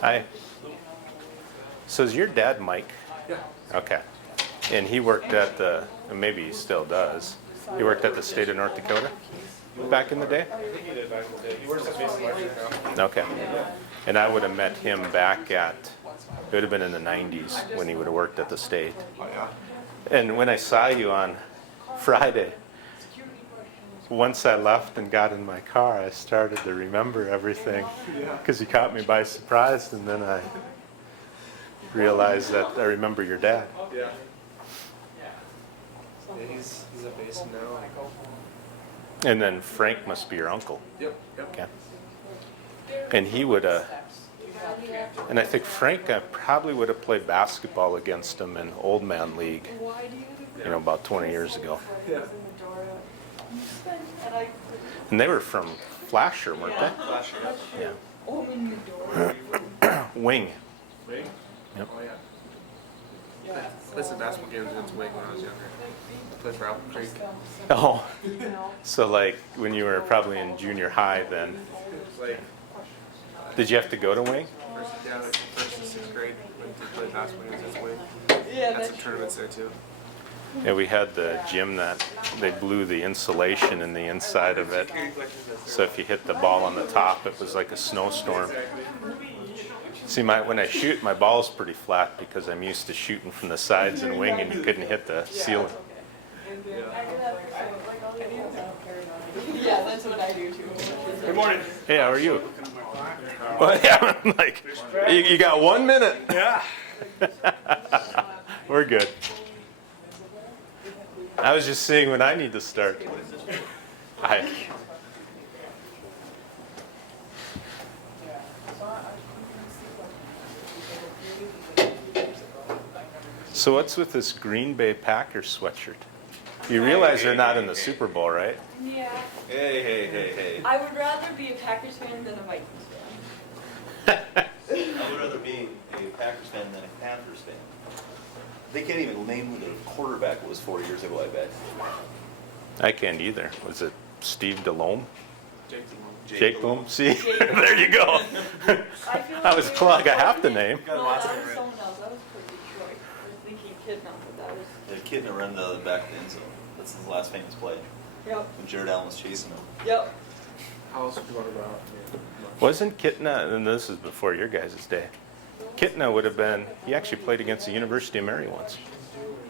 Hi. So is your dad Mike? Yeah. Okay. And he worked at the, and maybe he still does, he worked at the state of North Dakota back in the day? I think he did back in the day. He works at Mason Electric now. Okay. And I would have met him back at, it would have been in the 90s when he would have worked at the state. Oh, yeah. And when I saw you on Friday, once I left and got in my car, I started to remember everything because you caught me by surprise, and then I realized that I remember your dad. Yeah. Yeah, he's a basin now. And then Frank must be your uncle. Yep. Okay. And he would and I think Frank, I probably would have played basketball against him in Old Man League, about 20 years ago. Yeah. And they were from Flasher, weren't they? Flasher. Yeah. Wing. Wing? Yep. Oh, yeah. I played some basketball games against Wing when I was younger. I played for Apple Creek. Oh. So like when you were probably in junior high then, Like, did you have to go to Wing? first and sixth grade, went to play basketball games against Wing. Had some tournaments there too. Yeah, we had the gym that they blew the insulation in the inside of it. So if you hit the ball on the top, it was like a snowstorm. See, when I shoot, my ball's pretty flat because I'm used to shooting from the sides and wing, and you couldn't hit the ceiling. Yeah, that's what I do too. Good morning. Hey, how are you? Well, yeah, I'm like, you got 1 minute. Yeah. We're good. I was just seeing when I need to start. Hi. So what's with this Green Bay Packers sweatshirt? You realize they're not in the Super Bowl, right? Yeah. Hey. I would rather be a Packers fan than a Vikings fan. I would rather be a Packers fan than a Panthers fan. They can't even name who the quarterback was 4 years ago, I bet. I can't either. Was it Steve Delhomme? Jake Delhomme? See? There you go. I was close. I have the name. No, that was someone else. That was for Detroit. I was thinking Kidman, but that was... The kid that ran the back of the end zone. That's his last famous play. Yep. When Jared Allen was chasing him. Yep. How else would you want to go out? Wasn't Kitna, and this is before your guys' day, Kitna would have been, he actually played against the University of Mary once.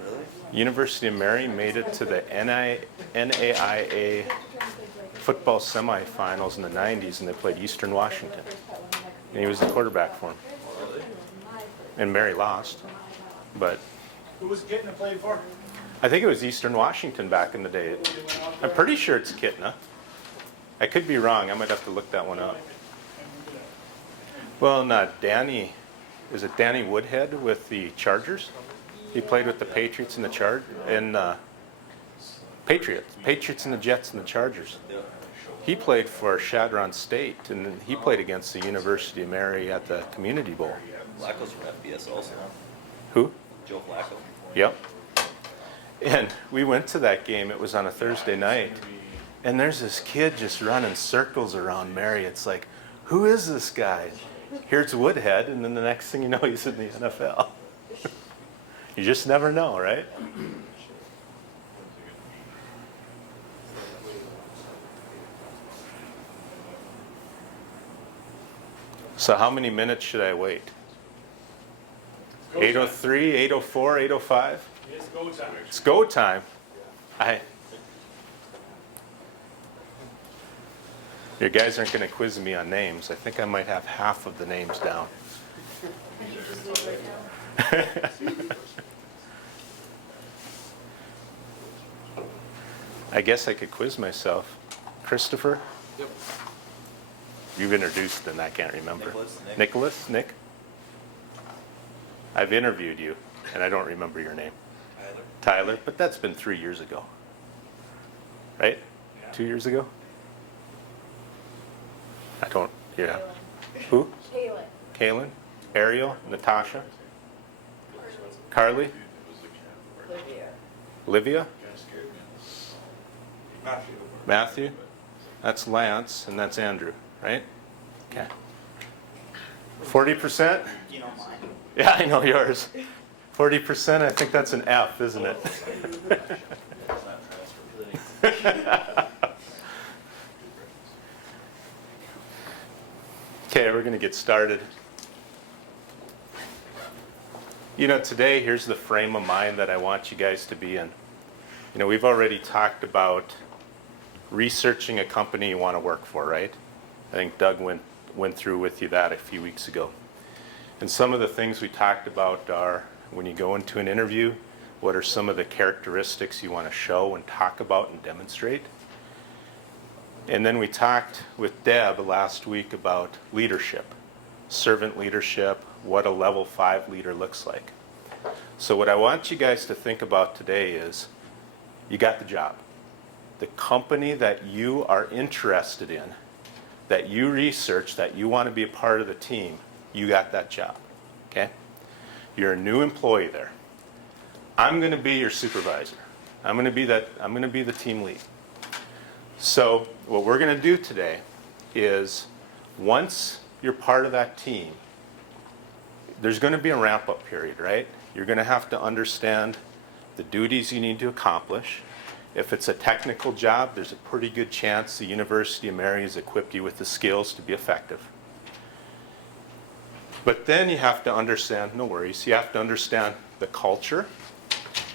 Really? University of Mary made it to the NAIA football semifinals in the 90s, and they played Eastern Washington. And he was the quarterback for them. Really? And Mary lost. But Who was getting to play for? I think it was Eastern Washington back in the day. I'm pretty sure it's Kitna. I could be wrong. I might have to look that one up. Well, not Danny. Is it Danny Woodhead with the Chargers? He played with the Patriots and the Patriots and the Jets and the Chargers. Yeah. He played for Chadron State, and then he played against the University of Mary at the Community Bowl. Flacco's from FBS also, huh? Who? Joe Flacco. Yep. And we went to that game. It was on a Thursday night. And there's this kid just running circles around Mary. It's like, who is this guy? Here's Woodhead, and then the next thing you know, he's in the NFL. You just never know, right? So how many minutes should I wait? 8:03, 8:04, 8:05? It's go time. It's go time. Your guys aren't going to quiz me on names. I think I might have half of the names down. I guess I could quiz myself. Christopher? Yep. You've introduced, and I can't remember. Nick. Nicholas? Nick? I've interviewed you, and I don't remember your name. Tyler, but that's been 3 years ago. Right? 2 years ago? I don't, yeah. Who? Kaylin. Kaylin? Ariel? Natasha? Carly? Olivia. Olivia? Matthew? That's Lance, and that's Andrew, right? Okay. 40%? You know mine. Yeah, I know yours. 40%, I think that's an F, isn't it? That's not transfer pudding. Okay, we're going to get started. You know, today, here's the frame of mind that I want you guys to be in. You know, we've already talked about researching a company you want to work for, right? I think Doug went through with you that a few weeks ago. And some of the things we talked about are, when you go into an interview, what are some of the characteristics you want to show and talk about and demonstrate? And then we talked with Deb last week about leadership, servant leadership, what a level 5 leader looks like. So what I want you guys to think about today is, you got the job. The company that you are interested in, that you research, that you want to be a part of the team, you got that job, okay? You're a new employee there. I'm going to be your supervisor. I'm going to be the team lead. So what we're going to do today is, once you're part of that team, there's going to be a ramp-up period, right? You're going to have to understand the duties you need to accomplish. If it's a technical job, there's a pretty good chance the University of Mary has equipped you with the skills to be effective. But then you have to understand, no worries, you have to understand the culture.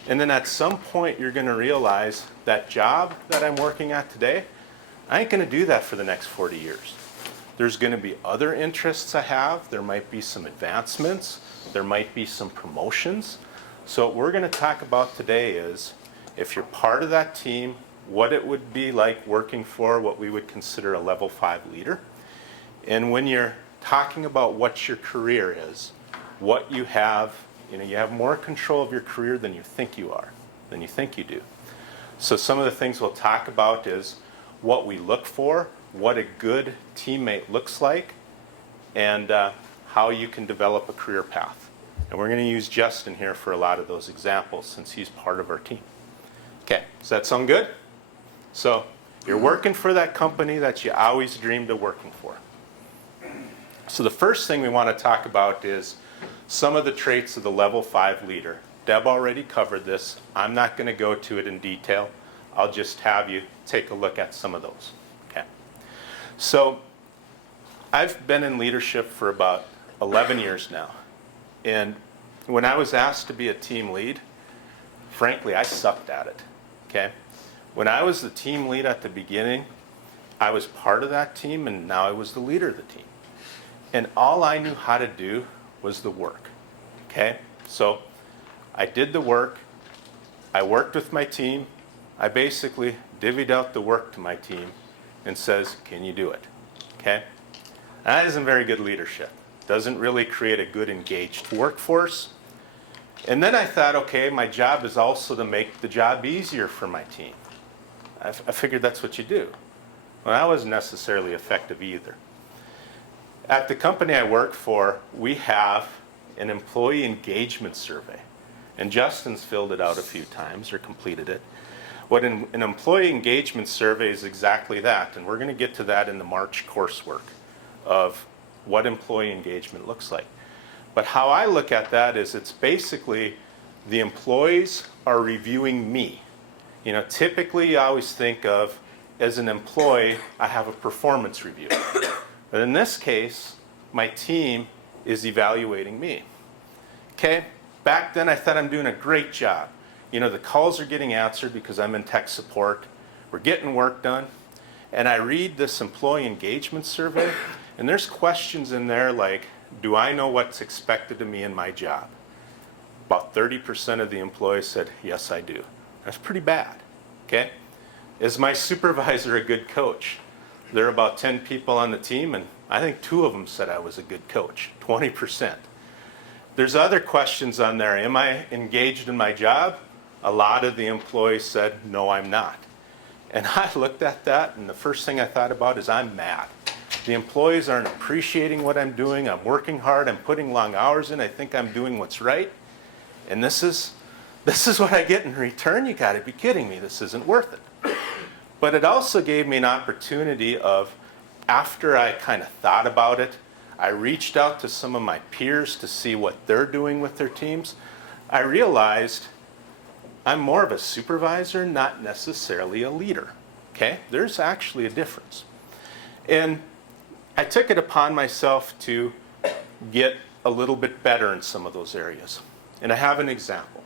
And then at some point, you're going to realize that job that I'm working at today, I ain't going to do that for the next 40 years. There's going to be other interests I have. There might be some advancements. There might be some promotions. So what we're going to talk about today is, if you're part of that team, what it would be like working for what we would consider a level 5 leader. And when you're talking about what your career is, what you have, you have more control of your career than you think you are, than you think you do. So some of the things we'll talk about is what we look for, what a good teammate looks like, and how you can develop a career path. And we're going to use Justin here for a lot of those examples since he's part of our team. Okay, does that sound good? So you're working for that company that you always dreamed of working for. So the first thing we want to talk about is some of the traits of the level 5 leader. Deb already covered this. I'm not going to go to it in detail. I'll just have you take a look at some of those. Okay. So I've been in leadership for about 11 years now. And when I was asked to be a team lead, frankly, I sucked at it. Okay. When I was the team lead at the beginning, I was part of that team, and now I was the leader of the team. And all I knew how to do was the work. Okay? So I did the work. I worked with my team. I basically divvied out the work to my team and says, can you do it? Okay? That isn't very good leadership. Doesn't really create a good engaged workforce. And then I thought, okay, my job is also to make the job easier for my team. I figured that's what you do. Well, that wasn't necessarily effective either. At the company I work for, we have an employee engagement survey. And Justin's filled it out a few times or completed it. What an employee engagement survey is exactly that. And we're going to get to that in the March coursework of what employee engagement looks like. But how I look at that is, it's basically the employees are reviewing me. Typically you always think of, as an employee, I have a performance review. But in this case, my team is evaluating me. Okay? Back then I thought I'm doing a great job. The calls are getting answered because I'm in tech support. We're getting work done. And I read this employee engagement survey, and there's questions in there like, do I know what's expected of me in my job? About 30% of the employees said, yes, I do. That's pretty bad. Okay? Is my supervisor a good coach? There are about 10 people on the team, and I think 2 of them said I was a good coach, 20%. There's other questions on there. Am I engaged in my job? A lot of the employees said, no, I'm not. And I looked at that, and the first thing I thought about is, I'm mad. The employees aren't appreciating what I'm doing. I'm working hard. I'm putting long hours in. I think I'm doing what's right. And this is what I get in return? You got to be kidding me. This isn't worth it. But it also gave me an opportunity of, after I kind of thought about it, I reached out to some of my peers to see what they're doing with their teams. I realized I'm more of a supervisor, not necessarily a leader. Okay? There's actually a difference. And I took it upon myself to get a little bit better in some of those areas. And I have an example.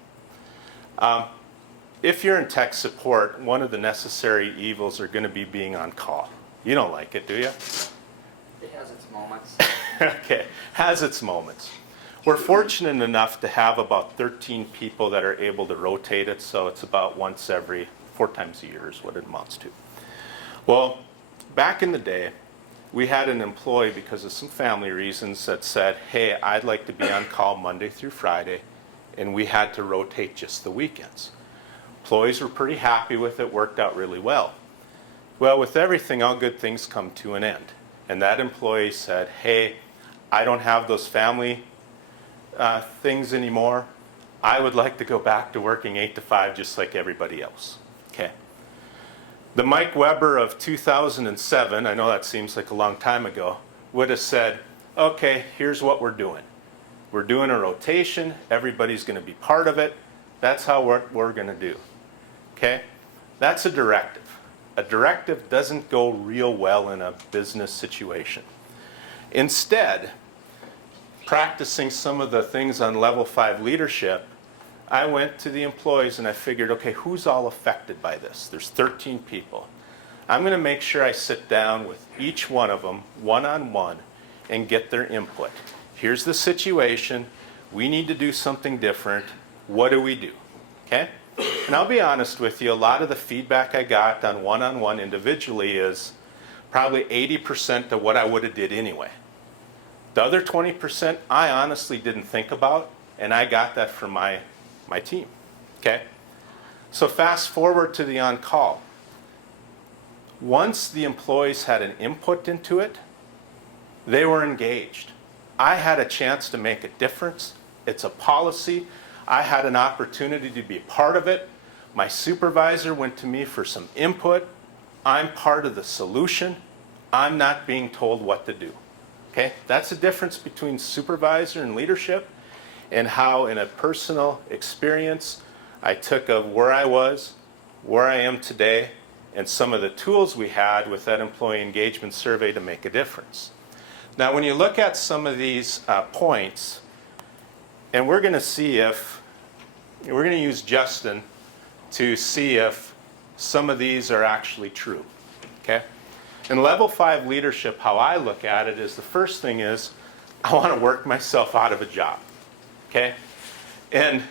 If you're in tech support, one of the necessary evils are going to be being on call. You don't like it, do you? It has its moments. Okay, has its moments. We're fortunate enough to have about 13 people that are able to rotate it, so it's about once every 4 times a year is what it amounts to. Well, back in the day, we had an employee, because of some family reasons, that said, hey, I'd like to be on call Monday through Friday, and we had to rotate just the weekends. Employees were pretty happy with it, worked out really well. Well, with everything, all good things come to an end. And that employee said, hey, I don't have those family things anymore. I would like to go back to working 8 to 5 just like everybody else. Okay. The MikeWeber of 2007, I know that seems like a long time ago, would have said, okay, here's what we're doing. We're doing a rotation. Everybody's going to be part of it. That's how we're going to do. Okay? That's a directive. A directive doesn't go real well in a business situation. Instead, practicing some of the things on level 5 leadership, I went to the employees and I figured, okay, who's all affected by this? There's 13 people. I'm going to make sure I sit down with each one of them one-on-one and get their input. Here's the situation. We need to do something different. What do we do? Okay? And I'll be honest with you, a lot of the feedback I got on one-on-one individually is probably 80% of what I would have did anyway. The other 20% I honestly didn't think about, and I got that from my team. Okay? So fast forward to the on-call. Once the employees had an input into it, they were engaged. I had a chance to make a difference. It's a policy. I had an opportunity to be a part of it. My supervisor went to me for some input. I'm part of the solution. I'm not being told what to do. Okay? That's the difference between supervisor and leadership, and how in a personal experience I took of where I was, where I am today, and some of the tools we had with that employee engagement survey to make a difference. Now when you look at some of these points, and we're going to see if, we're going to use Justin to see if some of these are actually true. Okay? In level 5 leadership, how I look at it is the first thing is I want to work myself out of a job. Okay? And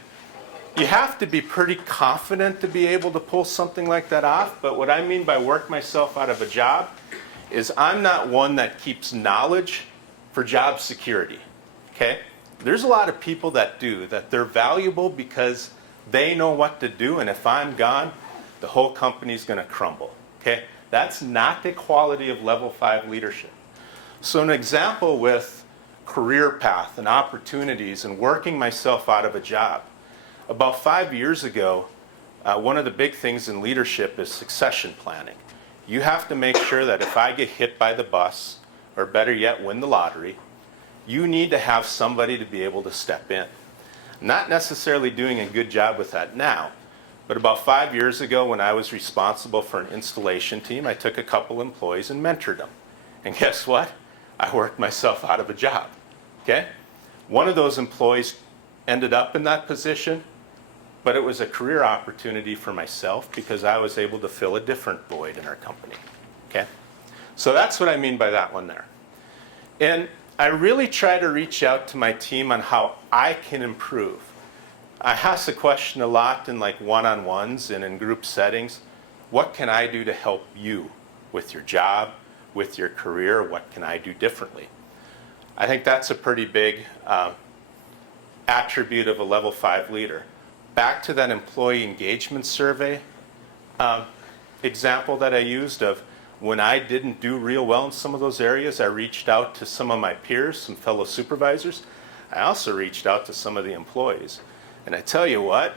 you have to be pretty confident to be able to pull something like that off, but what I mean by work myself out of a job is I'm not one that keeps knowledge for job security. Okay? There's a lot of people that do, that they're valuable because they know what to do, and if I'm gone, the whole company's going to crumble. Okay? That's not the quality of level 5 leadership. So an example with career path and opportunities and working myself out of a job. About 5 years ago, one of the big things in leadership is succession planning. You have to make sure that if I get hit by the bus, or better yet, win the lottery, you need to have somebody to be able to step in. Not necessarily doing a good job with that now, but about 5 years ago when I was responsible for an installation team, I took a couple employees and mentored them. And guess what? I worked myself out of a job. Okay? One of those employees ended up in that position, but it was a career opportunity for myself because I was able to fill a different void in our company. Okay? So that's what I mean by that one there. And I really try to reach out to my team on how I can improve. I ask the question a lot in like one-on-ones and in group settings. What can I do to help you with your job, with your career? What can I do differently? I think that's a pretty big attribute of a level 5 leader. Back to that employee engagement survey example that I used of when I didn't do real well in some of those areas, I reached out to some of my peers, some fellow supervisors. I also reached out to some of the employees. And I tell you what,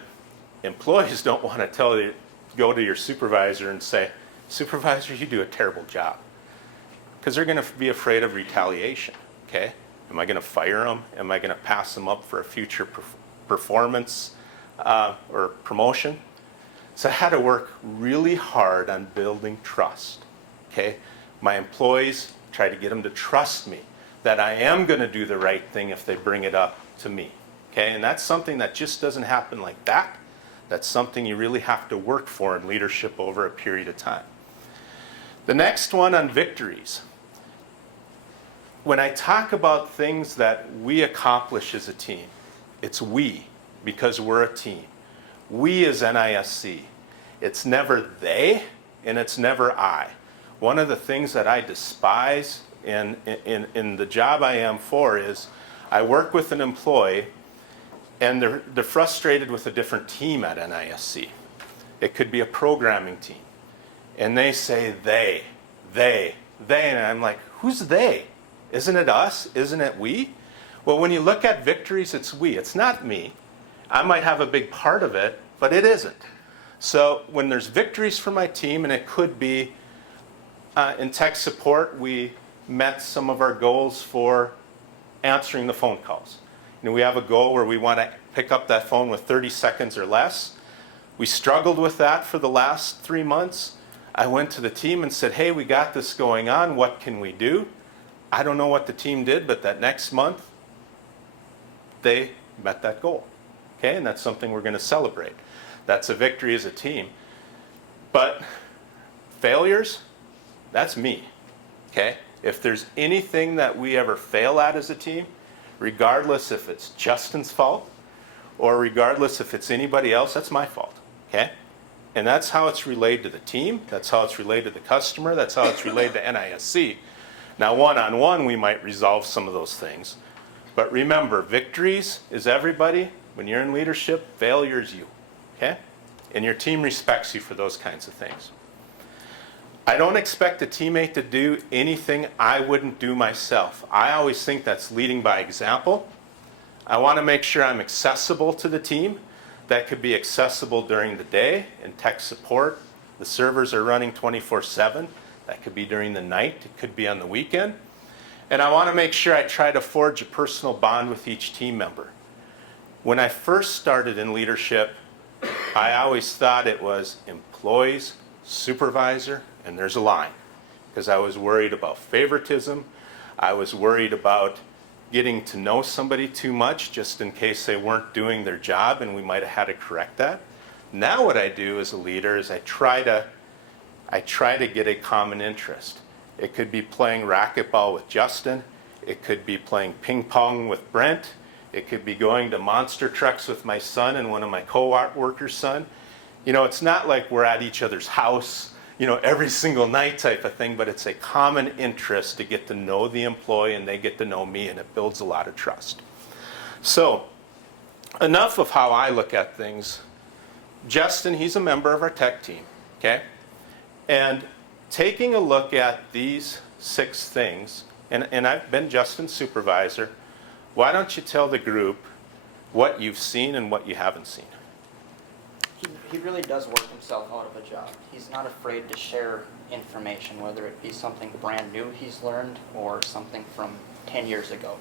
employees don't want to go to your supervisor and say, supervisor, you do a terrible job. Because they're going to be afraid of retaliation. okay? Am I going to fire them? Am I going to pass them up for a future performance or promotion? So I had to work really hard on building trust, okay? My employees, try to get them to trust me, that I am going to do the right thing if they bring it up to me, okay? And that's something that just doesn't happen like that. That's something you really have to work for in leadership over a period of time. The next one on victories. When I talk about things that we accomplish as a team, it's we, because we're a team. We as NISC. It's never they, and it's never I. One of the things that I despise in the job I am for is I work with an employee and they're frustrated with a different team at NISC. It could be a programming team. And they say they, and I'm like, who's they? Isn't it us? Isn't it we? Well, when you look at victories, it's we. It's not me. I might have a big part of it, but it isn't. So when there's victories for my team, and it could be in tech support, we met some of our goals for answering the phone calls. You know, we have a goal where we want to pick up that phone with 30 seconds or less. We struggled with that for the last 3 months. I went to the team and said, hey, we got this going on. What can we do? I don't know what the team did, but that next month, they met that goal. Okay, and that's something we're going to celebrate. That's a victory as a team. But failures, that's me. Okay? If there's anything that we ever fail at as a team, regardless if it's Justin's fault or regardless if it's anybody else, that's my fault. Okay? And that's how it's relayed to the team. That's how it's relayed to the customer. That's how it's relayed to NISC. Now, one-on-one, we might resolve some of those things. But remember, victories is everybody. When you're in leadership, failure is you. Okay? And your team respects you for those kinds of things. I don't expect a teammate to do anything I wouldn't do myself. I always think that's leading by example. I want to make sure I'm accessible to the team. That could be accessible during the day in tech support. The servers are running 24/7. That could be during the night. It could be on the weekend. And I want to make sure I try to forge a personal bond with each team member. When I first started in leadership, I always thought it was employees, supervisor, and there's a line. Because I was worried about favoritism. I was worried about getting to know somebody too much just in case they weren't doing their job and we might have had to correct that. Now what I do as a leader is I try to get a common interest. It could be playing racquetball with Justin. It could be playing ping pong with Brent. It could be going to monster trucks with my son and one of my co-workers' son. You know, it's not like we're at each other's house, you know, every single night type of thing, but it's a common interest to get to know the employee and they get to know me, and it builds a lot of trust. So, enough of how I look at things. Justin, he's a member of our tech team, okay? And taking a look at these 6 things, and I've been Justin's supervisor, why don't you tell the group what you've seen and what you haven't seen? He really does work himself out of a job. He's not afraid to share information, whether it be something brand new he's learned or something from 10 years ago.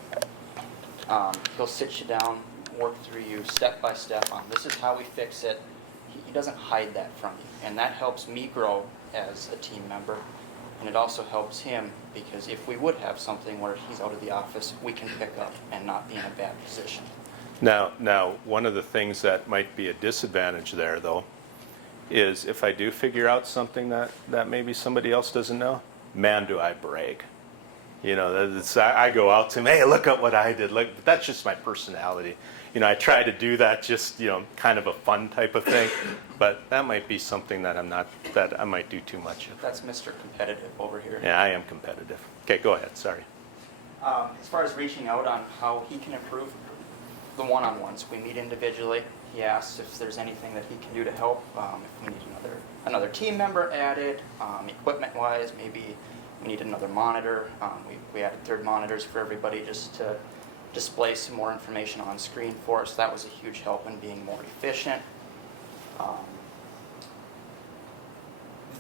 He'll sit you down, work through you step by step on this is how we fix it. He doesn't hide that from you, and that helps me grow as a team member, and it also helps him because if we would have something where he's out of the office, we can pick up and not be in a bad position. Now, one of the things that might be a disadvantage there, though, is if I do figure out something that maybe somebody else doesn't know, man, do I brag. You know, I go out to him, hey, look at what I did. Look, that's just my personality. You know, I try to do that just, you know, kind of a fun type of thing. But that might be something that I might do too much of. That's Mr. Competitive over here. Yeah, I am competitive. Okay, go ahead, sorry. As far as reaching out on how he can improve the one-on-ones, we meet individually. He asks if there's anything that he can do to help. If we need another team member added, equipment-wise, maybe we need another monitor. We added 3rd monitors for everybody just to display some more information on screen for us. That was a huge help in being more efficient.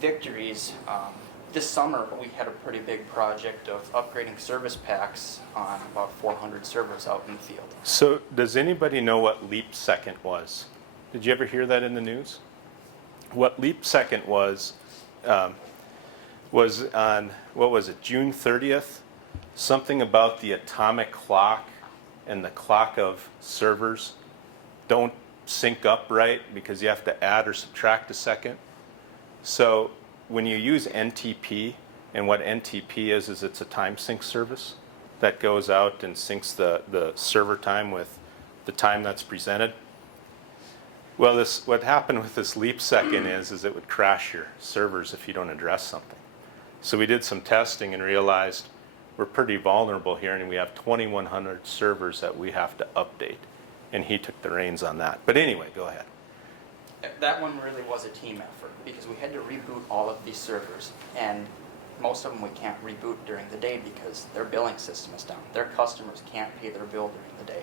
Victories, This summer, we had a pretty big project of upgrading service packs on about 400 servers out in the field. So does anybody know what leap second was? Did you ever hear that in the news? What leap second was on, what was it, June 30th? Something about the atomic clock and the clock of servers don't sync up right because you have to add or subtract a second. So when you use NTP, and what NTP is it's a time sync service that goes out and syncs the server time with the time that's presented. Well, what happened with this leap second is it would crash your servers if you don't address something. So we did some testing and realized we're pretty vulnerable here, and we have 2,100 servers that we have to update. And he took the reins on that. But anyway, go ahead. That one really was a team effort because we had to reboot all of these servers, and most of them we can't reboot during the day because their billing system is down. Their customers can't pay their bill during the day.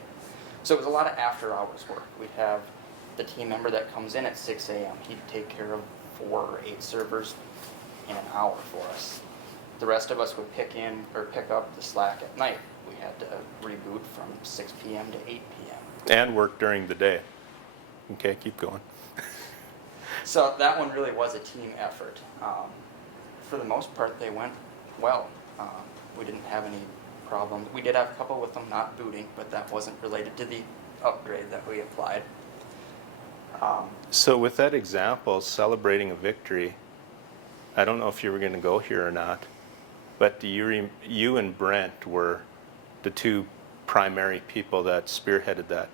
So it was a lot of after hours work. We'd have the team member that comes in at 6 a.m. He'd take care of 4 or 8 servers in an hour for us. The rest of us would pick up the slack at night. We had to reboot from 6 p.m. to 8 p.m. And work during the day. Okay, keep going. So that one really was a team effort. For the most part, they went well. We didn't have any problems. We did have a couple with them not booting, but that wasn't related to the upgrade that we applied. So with that example, celebrating a victory, I don't know if you were going to go here or not, but you and Brent were the two primary people that spearheaded that.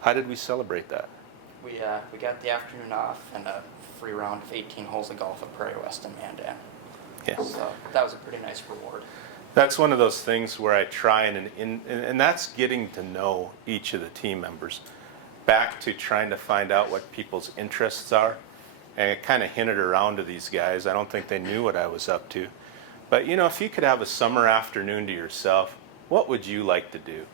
How did we celebrate that? We got the afternoon off and a free round of 18 holes of golf at Prairie West and Mandan. Yeah. So that was a pretty nice reward. That's one of those things where I try and that's getting to know each of the team members, back to trying to find out what people's interests are. And I kind of hinted around to these guys. I don't think they knew what I was up to. But you know, if you could have a summer afternoon to yourself, what would you like to do?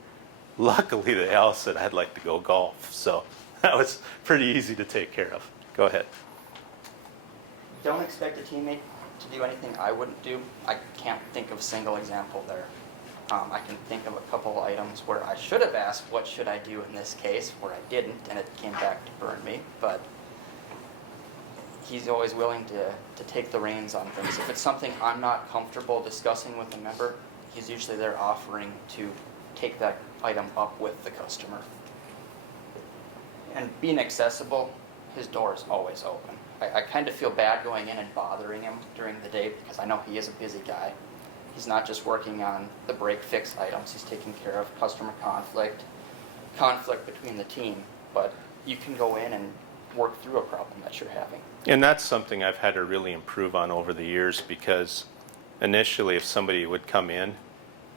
Luckily, they all said I'd like to go golf. So that was pretty easy to take care of. Go ahead. Don't expect a teammate to do anything I wouldn't do. I can't think of a single example there. I can think of a couple items where I should have asked what should I do in this case, where I didn't, and it came back to burn me. But he's always willing to take the reins on things. If it's something I'm not comfortable discussing with a member, he's usually there offering to take that item up with the customer. And being accessible, his door is always open. I kind of feel bad going in and bothering him during the day because I know he is a busy guy. He's not just working on the break-fix items. He's taking care of customer conflict between the team. But you can go in and work through a problem that you're having. And that's something I've had to really improve on over the years, because initially if somebody would come in,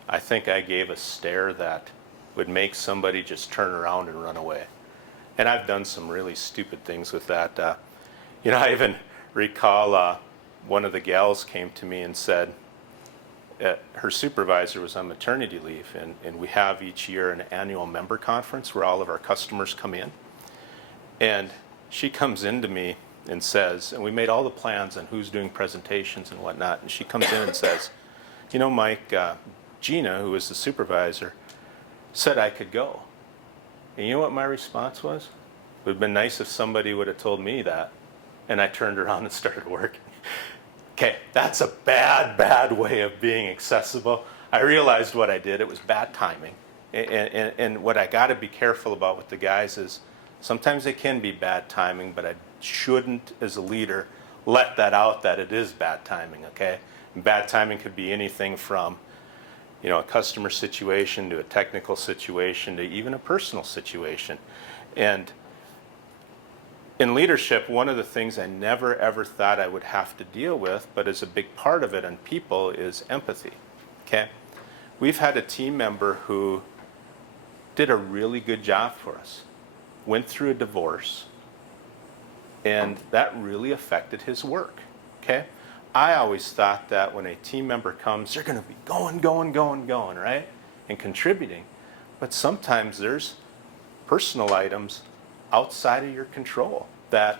I think I gave a stare that would make somebody just turn around and run away. And I've done some really stupid things with that. You know, I even recall one of the gals came to me and said her supervisor was on maternity leave, and we have each year an annual member conference where all of our customers come in. And she comes into me and says, and we made all the plans on who's doing presentations and whatnot, and she comes in and says, you know, Mike, Gina, who was the supervisor, said I could go. And you know what my response was? It would have been nice if somebody would have told me that. And I turned around and started working. Okay, that's a bad way of being accessible. I realized what I did. It was bad timing. And what I got to be careful about with the guys is sometimes they can be bad timing, but I shouldn't, as a leader, let that out that it is bad timing, okay? And bad timing could be anything from, you know, a customer situation to a technical situation to even a personal situation. And in leadership, one of the things I never ever thought I would have to deal with, but is a big part of it on people, is empathy, okay? We've had a team member who did a really good job for us, went through a divorce, and that really affected his work, okay? I always thought that when a team member comes, they're gonna be going, right? And contributing. But sometimes there's personal items outside of your control that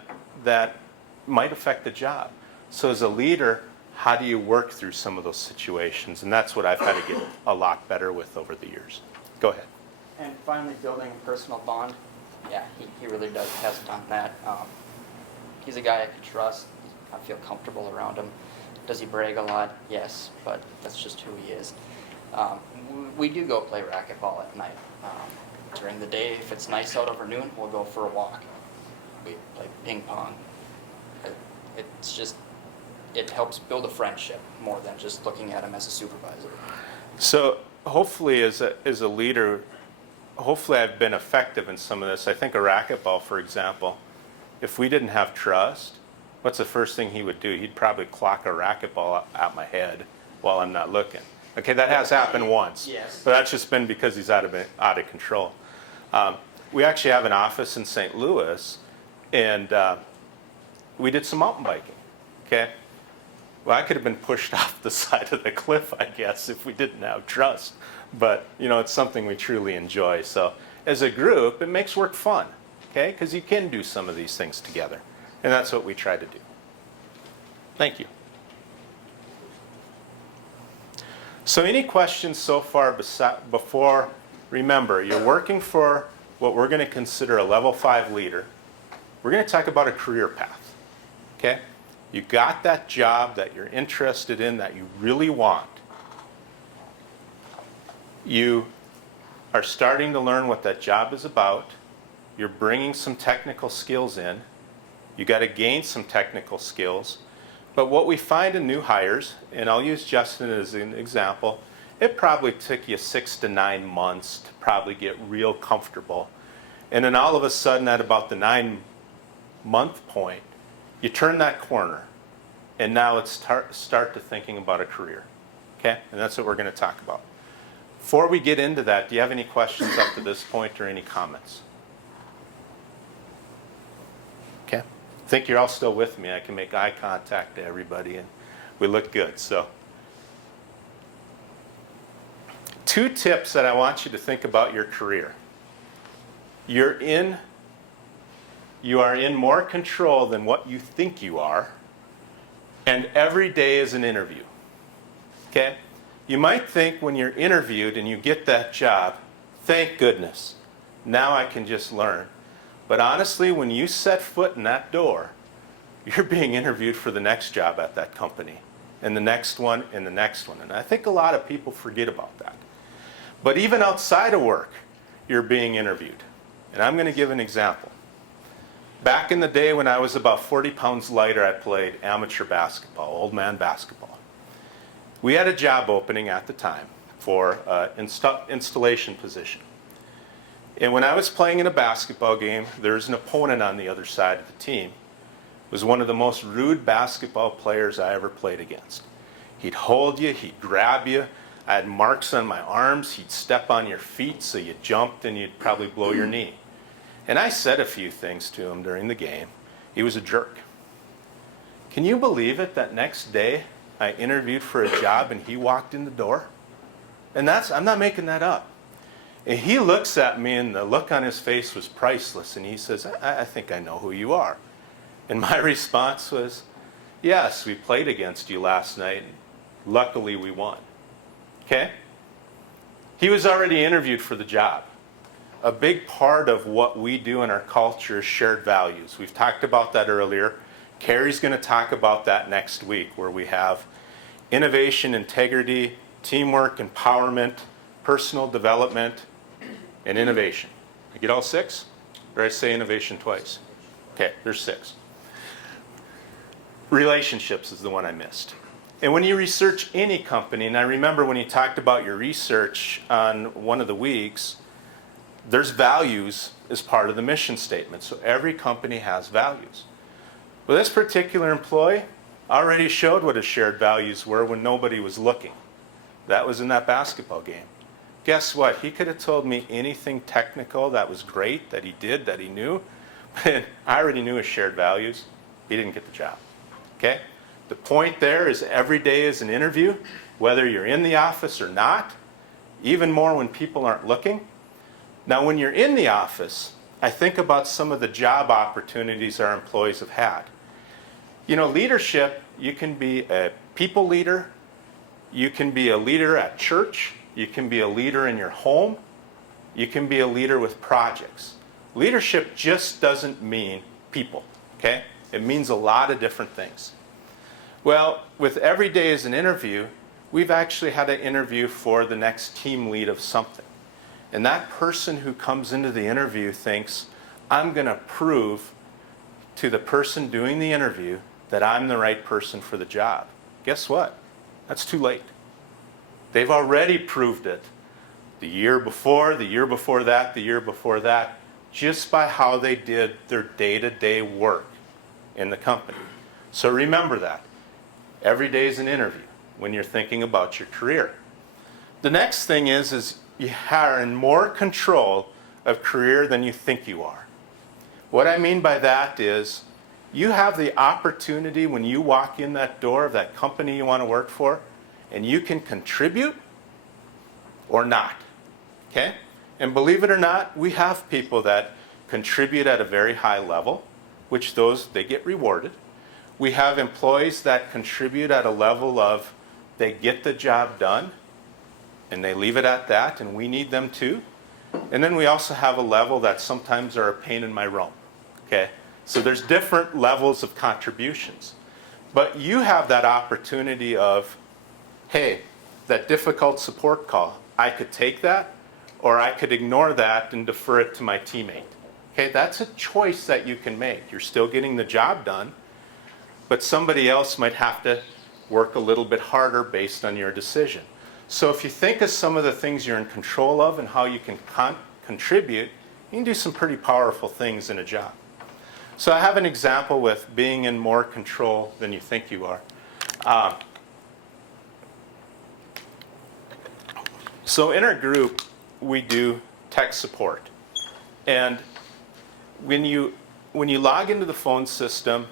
might affect the job. So as a leader, how do you work through some of those situations? And that's what I've had to get a lot better with over the years. Go ahead. And finally, building a personal bond. Yeah, he really has done that. He's a guy I can trust. I feel comfortable around him. Does he brag a lot? Yes, but that's just who he is. We do go play racquetball at night. During the day, if it's nice out over noon, we'll go for a walk. We play ping pong. It's just, it helps build a friendship more than just looking at him as a supervisor. So hopefully as a leader, hopefully I've been effective in some of this. I think a racquetball, for example, if we didn't have trust, what's the first thing he would do? He'd probably clock a racquetball at my head while I'm not looking. Okay, that has happened once. Yes. But that's just been because he's out of control. We actually have an office in St. Louis, and we did some mountain biking. Okay? Well, I could have been pushed off the side of the cliff, I guess, if we didn't have trust. But, you know, it's something we truly enjoy. So as a group, it makes work fun, okay? Because you can do some of these things together. And that's what we try to do. Thank you. So any questions so far before, remember, you're working for what we're going to consider a level 5 leader. We're going to talk about a career path, okay? You got that job that you're interested in, that you really want. You are starting to learn what that job is about. You're bringing some technical skills in. You got to gain some technical skills. But what we find in new hires, and I'll use Justin as an example, it probably took you 6 to 9 months to probably get real comfortable. And then all of a sudden at about the 9-month point, you turn that corner, and now it's start to thinking about a career, okay? And that's what we're going to talk about. Before we get into that, do you have any questions up to this point or any comments? Okay. I think you're all still with me. I can make eye contact to everybody, and we look good. So, 2 tips that I want you to think about your career. You are in more control than what you think you are, and every day is an interview. Okay? You might think when you're interviewed and you get that job, thank goodness, now I can just learn. But honestly, when you set foot in that door, you're being interviewed for the next job at that company, and the next one, and the next one. And I think a lot of people forget about that. But even outside of work, you're being interviewed. And I'm going to give an example. Back in the day when I was about 40 pounds lighter, I played amateur basketball, old man basketball. We had a job opening at the time for an installation position. And when I was playing in a basketball game, there was an opponent on the other side of the team. It was one of the most rude basketball players I ever played against. He'd hold you, he'd grab you. I had marks on my arms. He'd step on your feet so you jumped and you'd probably blow your knee. And I said a few things to him during the game. He was a jerk. Can you believe it that next day I interviewed for a job and he walked in the door? And I'm not making that up. And he looks at me and the look on his face was priceless. And he says, I think I know who you are. And my response was, yes, we played against you last night. Luckily we won. Okay? He was already interviewed for the job. A big part of what we do in our culture is shared values. We've talked about that earlier. Carrie's going to talk about that next week, where we have innovation, integrity, teamwork, empowerment, personal development, and innovation. I get all 6? Or did I say innovation twice? Okay, there's 6. Relationships is the one I missed. And when you research any company, and I remember when you talked about your research on one of the weeks, there's values as part of the mission statement. So every company has values. Well, this particular employee already showed what his shared values were when nobody was looking. That was in that basketball game. Guess what? He could have told me anything technical that was great, that he did, that he knew. But I already knew his shared values. He didn't get the job. Okay? The point there is every day is an interview, whether you're in the office or not, even more when people aren't looking. Now, when you're in the office, I think about some of the job opportunities our employees have had. You know, leadership, you can be a people leader. You can be a leader at church. You can be a leader in your home. You can be a leader with projects. Leadership just doesn't mean people, okay? It means a lot of different things. Well, with every day as an interview, we've actually had an interview for the next team lead of something. And that person who comes into the interview thinks, I'm going to prove to the person doing the interview that I'm the right person for the job. Guess what? That's too late. They've already proved it the year before that, the year before that, just by how they did their day-to-day work in the company. So remember that. Every day is an interview when you're thinking about your career. The next thing is you are in more control of career than you think you are. What I mean by that is you have the opportunity when you walk in that door of that company you want to work for, and you can contribute or not. Okay? And believe it or not, we have people that contribute at a very high level, which they get rewarded. We have employees that contribute at a level of they get the job done and they leave it at that, and we need them too. And then we also have a level that sometimes are a pain in my rump. Okay? So there's different levels of contributions. But you have that opportunity of, hey, that difficult support call, I could take that, or I could ignore that and defer it to my teammate. Okay, that's a choice that you can make. You're still getting the job done, but somebody else might have to work a little bit harder based on your decision. So if you think of some of the things you're in control of and how you can contribute, you can do some pretty powerful things in a job. So I have an example with being in more control than you think you are. So in our group, we do tech support. And when you log into the phone system,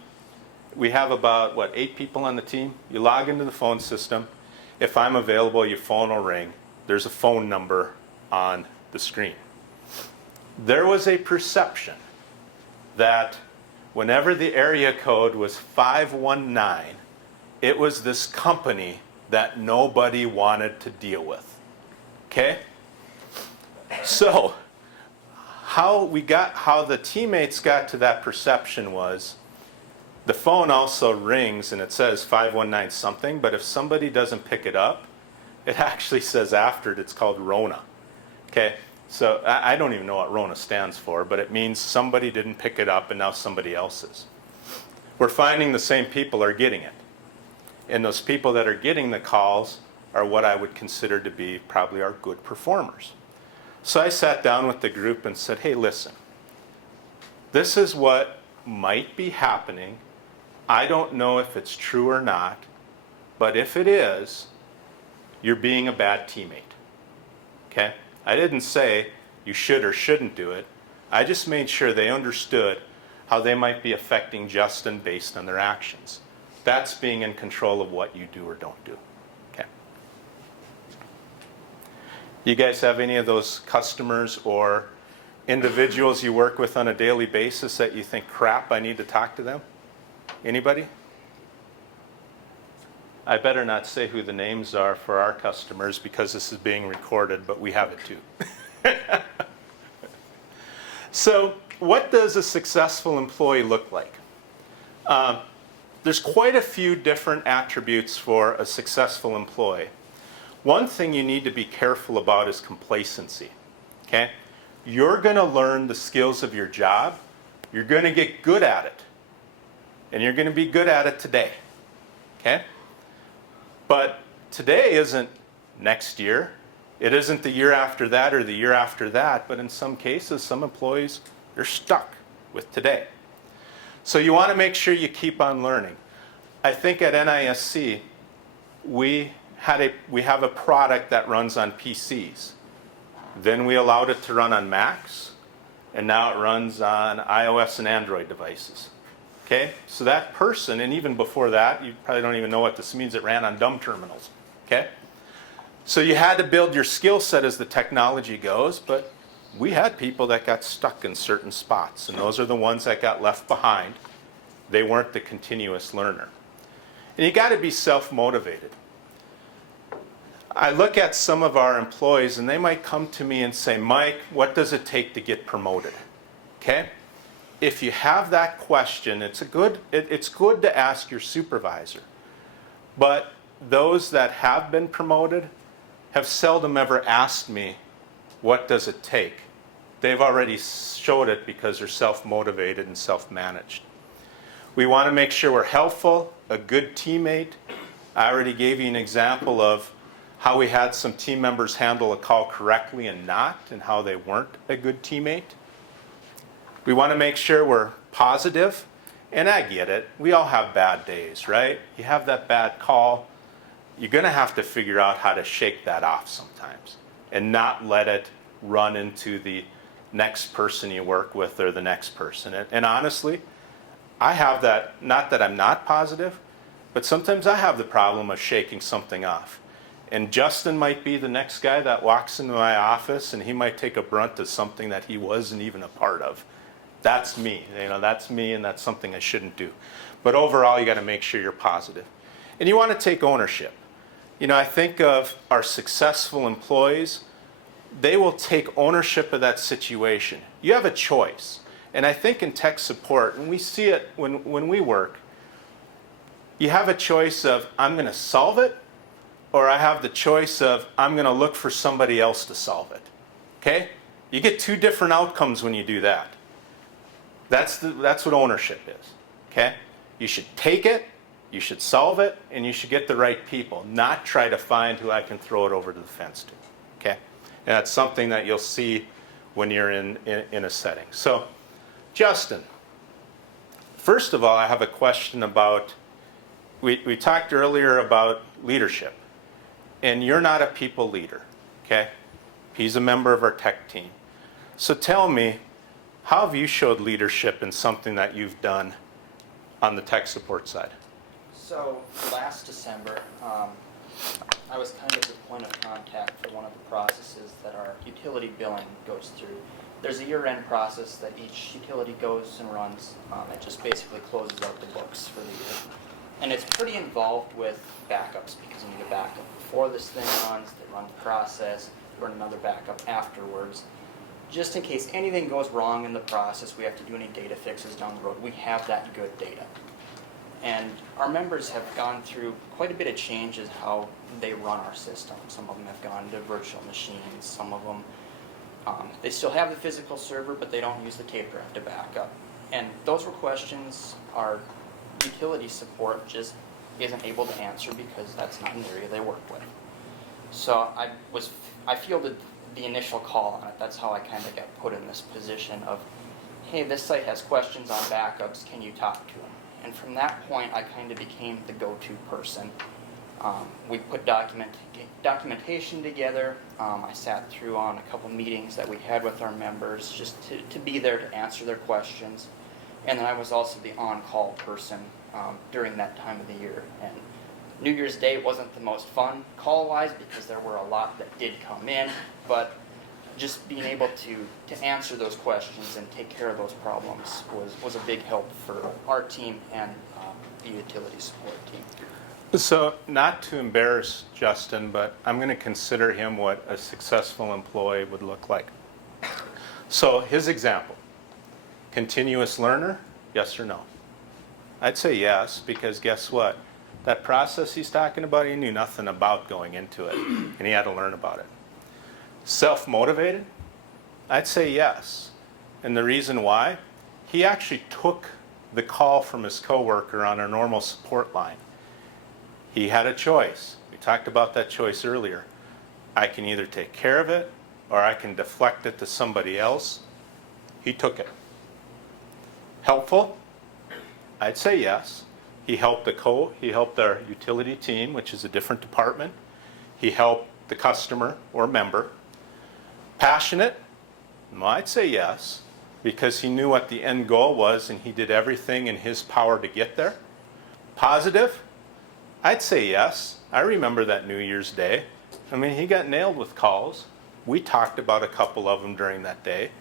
we have about, 8 people on the team? You log into the phone system. If I'm available, your phone will ring. There's a phone number on the screen. There was a perception that whenever the area code was 519, it was this company that nobody wanted to deal with. Okay? So, how the teammates got to that perception was, the phone also rings and it says 519 something, but if somebody doesn't pick it up, it actually says after it, it's called Rona. Okay? So I don't even know what Rona stands for, but it means somebody didn't pick it up and now somebody else is. We're finding the same people are getting it. And those people that are getting the calls are what I would consider to be probably our good performers. So I sat down with the group and said, hey, listen, this is what might be happening. I don't know if it's true or not, but if it is, you're being a bad teammate. Okay? I didn't say you should or shouldn't do it. I just made sure they understood how they might be affecting Justin based on their actions. That's being in control of what you do or don't do. Okay. You guys have any of those customers or individuals you work with on a daily basis that you think, crap, I need to talk to them? Anybody? I better not say who the names are for our customers because this is being recorded, but we have it too. So, what does a successful employee look like? There's quite a few different attributes for a successful employee. One thing you need to be careful about is complacency. Okay? You're going to learn the skills of your job. You're going to get good at it. And you're going to be good at it today. Okay? But today isn't next year. It isn't the year after that or the year after that. But in some cases, some employees, they're stuck with today. So you want to make sure you keep on learning. I think at NISC, we have a product that runs on PCs. Then we allowed it to run on Macs, and now it runs on iOS and Android devices. Okay? So that person, and even before that, you probably don't even know what this means, it ran on dumb terminals. Okay? So you had to build your skill set as the technology goes, but we had people that got stuck in certain spots, and those are the ones that got left behind. They weren't the continuous learner. And you got to be self-motivated. I look at some of our employees and they might come to me and say, Mike, what does it take to get promoted? Okay? If you have that question, it's good to ask your supervisor. But those that have been promoted have seldom ever asked me, what does it take? They've already showed it because they're self-motivated and self-managed. We want to make sure we're helpful, a good teammate. I already gave you an example of how we had some team members handle a call correctly and not, and how they weren't a good teammate. We want to make sure we're positive, and I get it. We all have bad days, right? You have that bad call. You're going to have to figure out how to shake that off sometimes and not let it run into the next person you work with or the next person. And honestly, I have that, not that I'm not positive, but sometimes I have the problem of shaking something off. And Justin might be the next guy that walks into my office and he might take a brunt of something that he wasn't even a part of. That's me, that's me, and that's something I shouldn't do. But overall, you got to make sure you're positive. And you want to take ownership. I think of our successful employees, they will take ownership of that situation. You have a choice. And I think in tech support, and we see it when we work, you have a choice of, I'm going to solve it, or I have the choice of, I'm going to look for somebody else to solve it. Okay? You get two different outcomes when you do that. That's what ownership is. Okay? You should take it, you should solve it, and you should get the right people, not try to find who I can throw it over to the fence to. Okay? And that's something that you'll see when you're in a setting. So, Justin, first of all, I have a question about, we talked earlier about leadership. And you're not a people leader, okay? He's a member of our tech team. So tell me, how have you showed leadership in something that you've done on the tech support side? So last December, I was kind of the point of contact for one of the processes that our utility billing goes through. There's a year-end process that each utility goes and runs. It just basically closes out the books for the year. And it's pretty involved with backups because you need a backup before this thing runs, they run the process, run another backup afterwards. Just in case anything goes wrong in the process, we have to do any data fixes down the road, we have that good data. And our members have gone through quite a bit of changes how they run our system. Some of them have gone to virtual machines, some of them, they still have the physical server, but they don't use the tape drive to back up. And those were questions our utility support just isn't able to answer because that's not an area they work with. So I fielded the initial call on it. That's how I kind of got put in this position of, hey, this site has questions on backups, can you talk to them? And from that point, I kind of became the go-to person. We put documentation together. I sat through on a couple meetings that we had with our members just to be there to answer their questions. And then I was also the on-call person during that time of the year. And New Year's Day wasn't the most fun call-wise because there were a lot that did come in, but just being able to answer those questions and take care of those problems was a big help for our team and the utility support team. So, not to embarrass Justin, but I'm going to consider him what a successful employee would look like. So, his example, continuous learner, yes or no? I'd say yes, because guess what? That process he's talking about, he knew nothing about going into it, and he had to learn about it. Self-motivated? I'd say yes. And the reason why? He actually took the call from his coworker on our normal support line. He had a choice. We talked about that choice earlier. I can either take care of it, or I can deflect it to somebody else. He took it. Helpful? I'd say yes. He helped our utility team, which is a different department. He helped the customer or member. Passionate? Well, I'd say yes, because he knew what the end goal was and he did everything in his power to get there. Positive? I'd say yes. I remember that New Year's Day. I mean, he got nailed with calls. We talked about a couple of them during that day,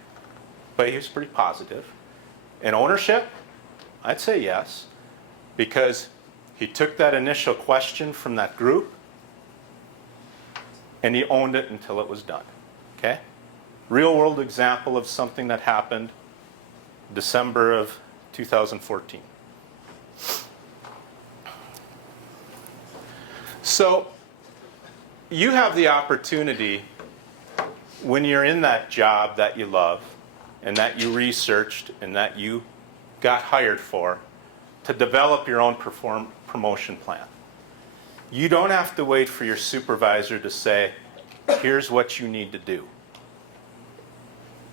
but he was pretty positive. And ownership? I'd say yes, because He took that initial question from that group and he owned it until it was done. Okay? Real world example of something that happened December of 2014. So you have the opportunity when you're in that job that you love and that you researched and that you got hired for to develop your own promotion plan. You don't have to wait for your supervisor to say, here's what you need to do.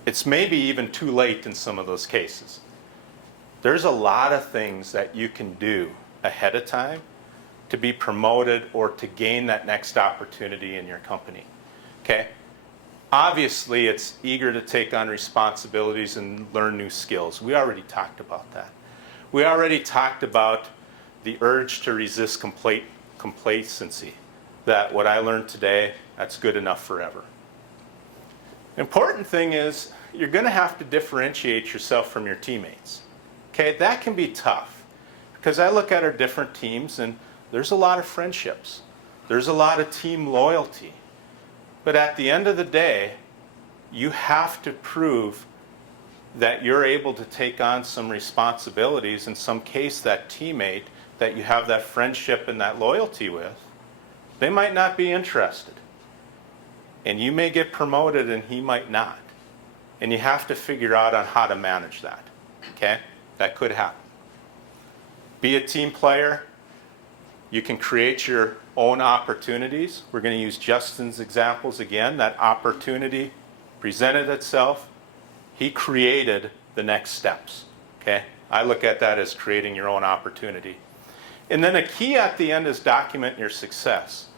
It's maybe even too late in some of those cases. There's a lot of things that you can do ahead of time to be promoted or to gain that next opportunity in your company. Okay? Obviously, it's eager to take on responsibilities and learn new skills. We already talked about that. We already talked about the urge to resist complacency, that what I learned today, that's good enough forever. Important thing is you're going to have to differentiate yourself from your teammates. Okay, that can be tough because I look at our different teams and there's a lot of friendships. There's a lot of team loyalty. But at the end of the day, you have to prove that you're able to take on some responsibilities. In some case, that teammate that you have that friendship and that loyalty with, they might not be interested. And you may get promoted and he might not. And you have to figure out on how to manage that. Okay? That could happen. Be a team player. You can create your own opportunities. We're going to use Justin's examples again. That opportunity presented itself. He created the next steps. Okay? I look at that as creating your own opportunity. And then a key at the end is document your success.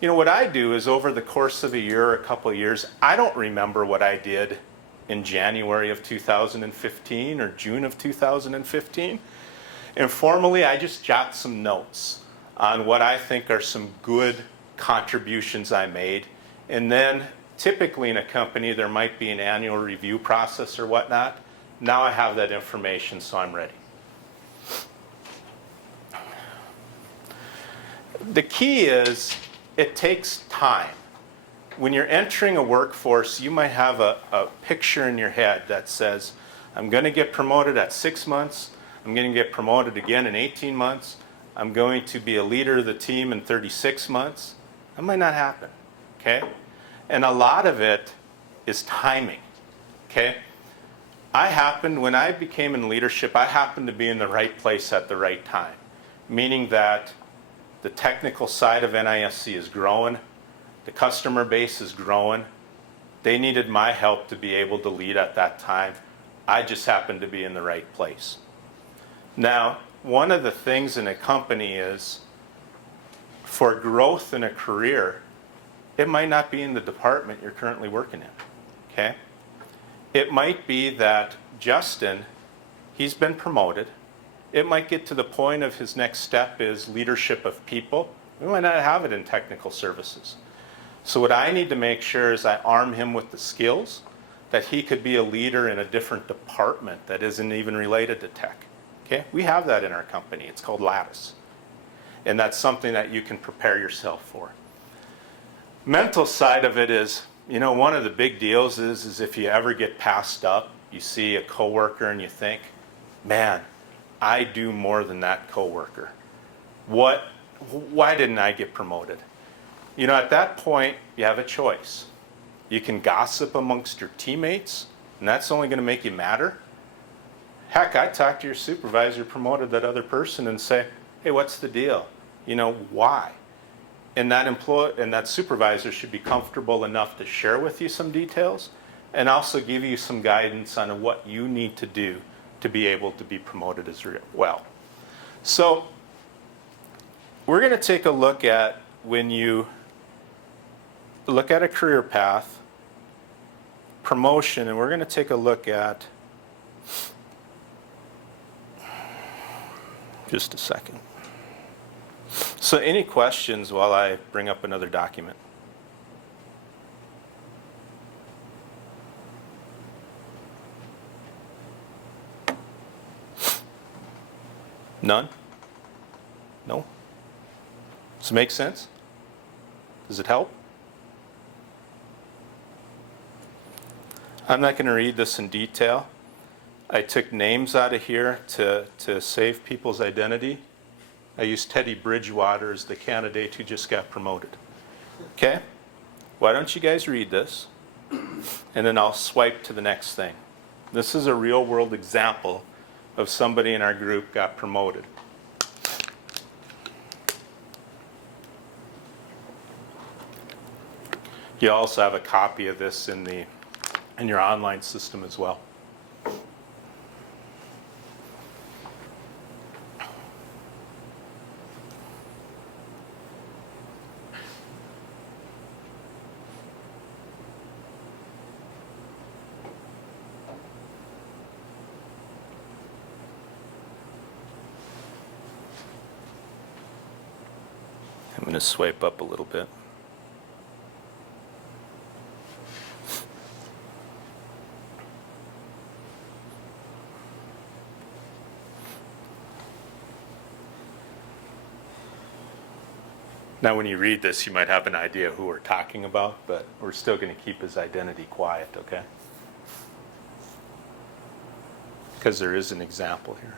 You know, what I do is over the course of a year or a couple of years, I don't remember what I did in January of 2015 or June of 2015. Informally, I just jot some notes on what I think are some good contributions I made. And then typically in a company, there might be an annual review process or whatnot. Now I have that information, so I'm ready. The key is it takes time. When you're entering a workforce, you might have a picture in your head that says, I'm going to get promoted at 6 months. I'm going to get promoted again in 18 months. I'm going to be a leader of the team in 36 months. That might not happen, okay? And a lot of it is timing, okay? When I became in leadership, I happened to be in the right place at the right time, meaning that the technical side of NISC is growing. The customer base is growing. They needed my help to be able to lead at that time. I just happened to be in the right place. Now, one of the things in a company is for growth in a career, it might not be in the department you're currently working in, okay? It might be that Justin, he's been promoted. It might get to the point of his next step is leadership of people. We might not have it in technical services. So what I need to make sure is I arm him with the skills that he could be a leader in a different department that isn't even related to tech. Okay? We have that in our company. It's called Lattice. And that's something that you can prepare yourself for. Mental side of it is, you know, one of the big deals is if you ever get passed up, you see a coworker and you think, man, I do more than that coworker. Why didn't I get promoted? You know, at that point, you have a choice. You can gossip amongst your teammates, and that's only going to make you madder. Heck, I talk to your supervisor, promoted that other person, and say, hey, what's the deal? You know, why? And that supervisor should be comfortable enough to share with you some details and also give you some guidance on what you need to do to be able to be promoted as well. So we're going to take a look at when you look at a career path, promotion, and we're going to take a look at, just a second. So any questions while I bring up another document? None? No? Does it make sense? Does it help? I'm not going to read this in detail. I took names out of here to save people's identity. I used Teddy Bridgewater as the candidate who just got promoted. Okay? Why don't you guys read this? And then I'll swipe to the next thing. This is a real world example of somebody in our group got promoted. You also have a copy of this in your online system as well. I'm going to swipe up a little bit. Now when you read this, you might have an idea who we're talking about, but we're still going to keep his identity quiet, okay? Because there is an example here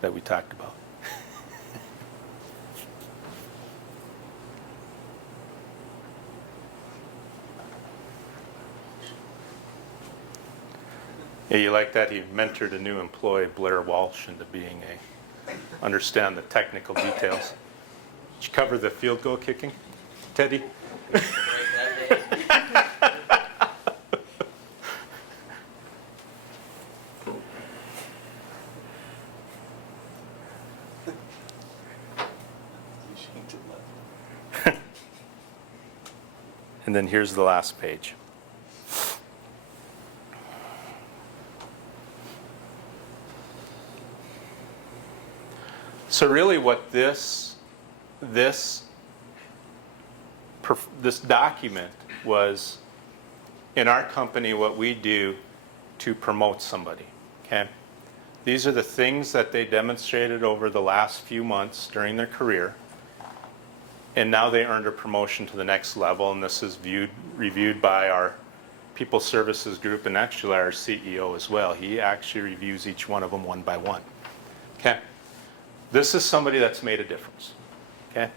that we talked about. Yeah, you like that? He mentored a new employee, Blair Walsh, into being understand the technical details. Did you cover the field goal kicking, Teddy? And then here's the last page. So really what this document was, in our company, what we do to promote somebody, okay? These are the things that they demonstrated over the last few months during their career, and now they earned a promotion to the next level, and this is reviewed by our people services group and actually our CEO as well. He actually reviews each one of them one by one, okay? This is somebody that's made a difference, okay?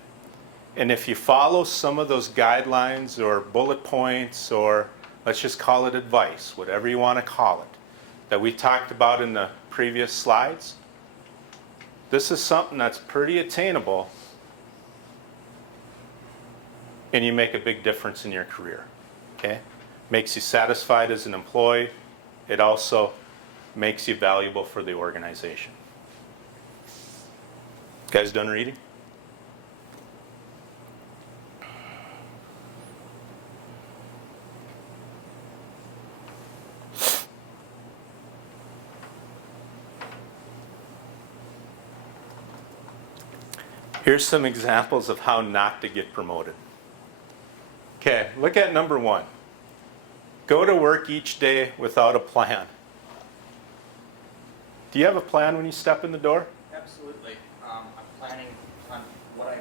And if you follow some of those guidelines or bullet points, or let's just call it advice, whatever you want to call it, that we talked about in the previous slides, this is something that's pretty attainable, and you make a big difference in your career, okay? Makes you satisfied as an employee. It also makes you valuable for the organization. Guys done reading? Here's some examples of how not to get promoted. Okay, look at number 1. Go to work each day without a plan. Do you have a plan when you step in the door? Absolutely. I'm planning on what I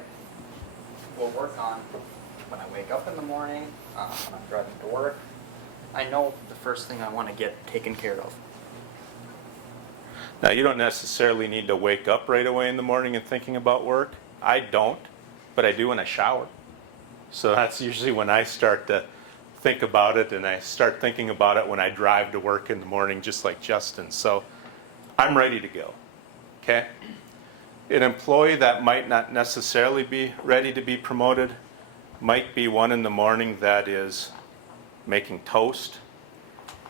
will work on when I wake up in the morning, when I'm driving to work. I know the first thing I want to get taken care of. Now, you don't necessarily need to wake up right away in the morning and thinking about work. I don't, but I do when I shower. So that's usually when I start to think about it, and I start thinking about it when I drive to work in the morning, just like Justin. So I'm ready to go, okay? An employee that might not necessarily be ready to be promoted might be one in the morning that is making toast,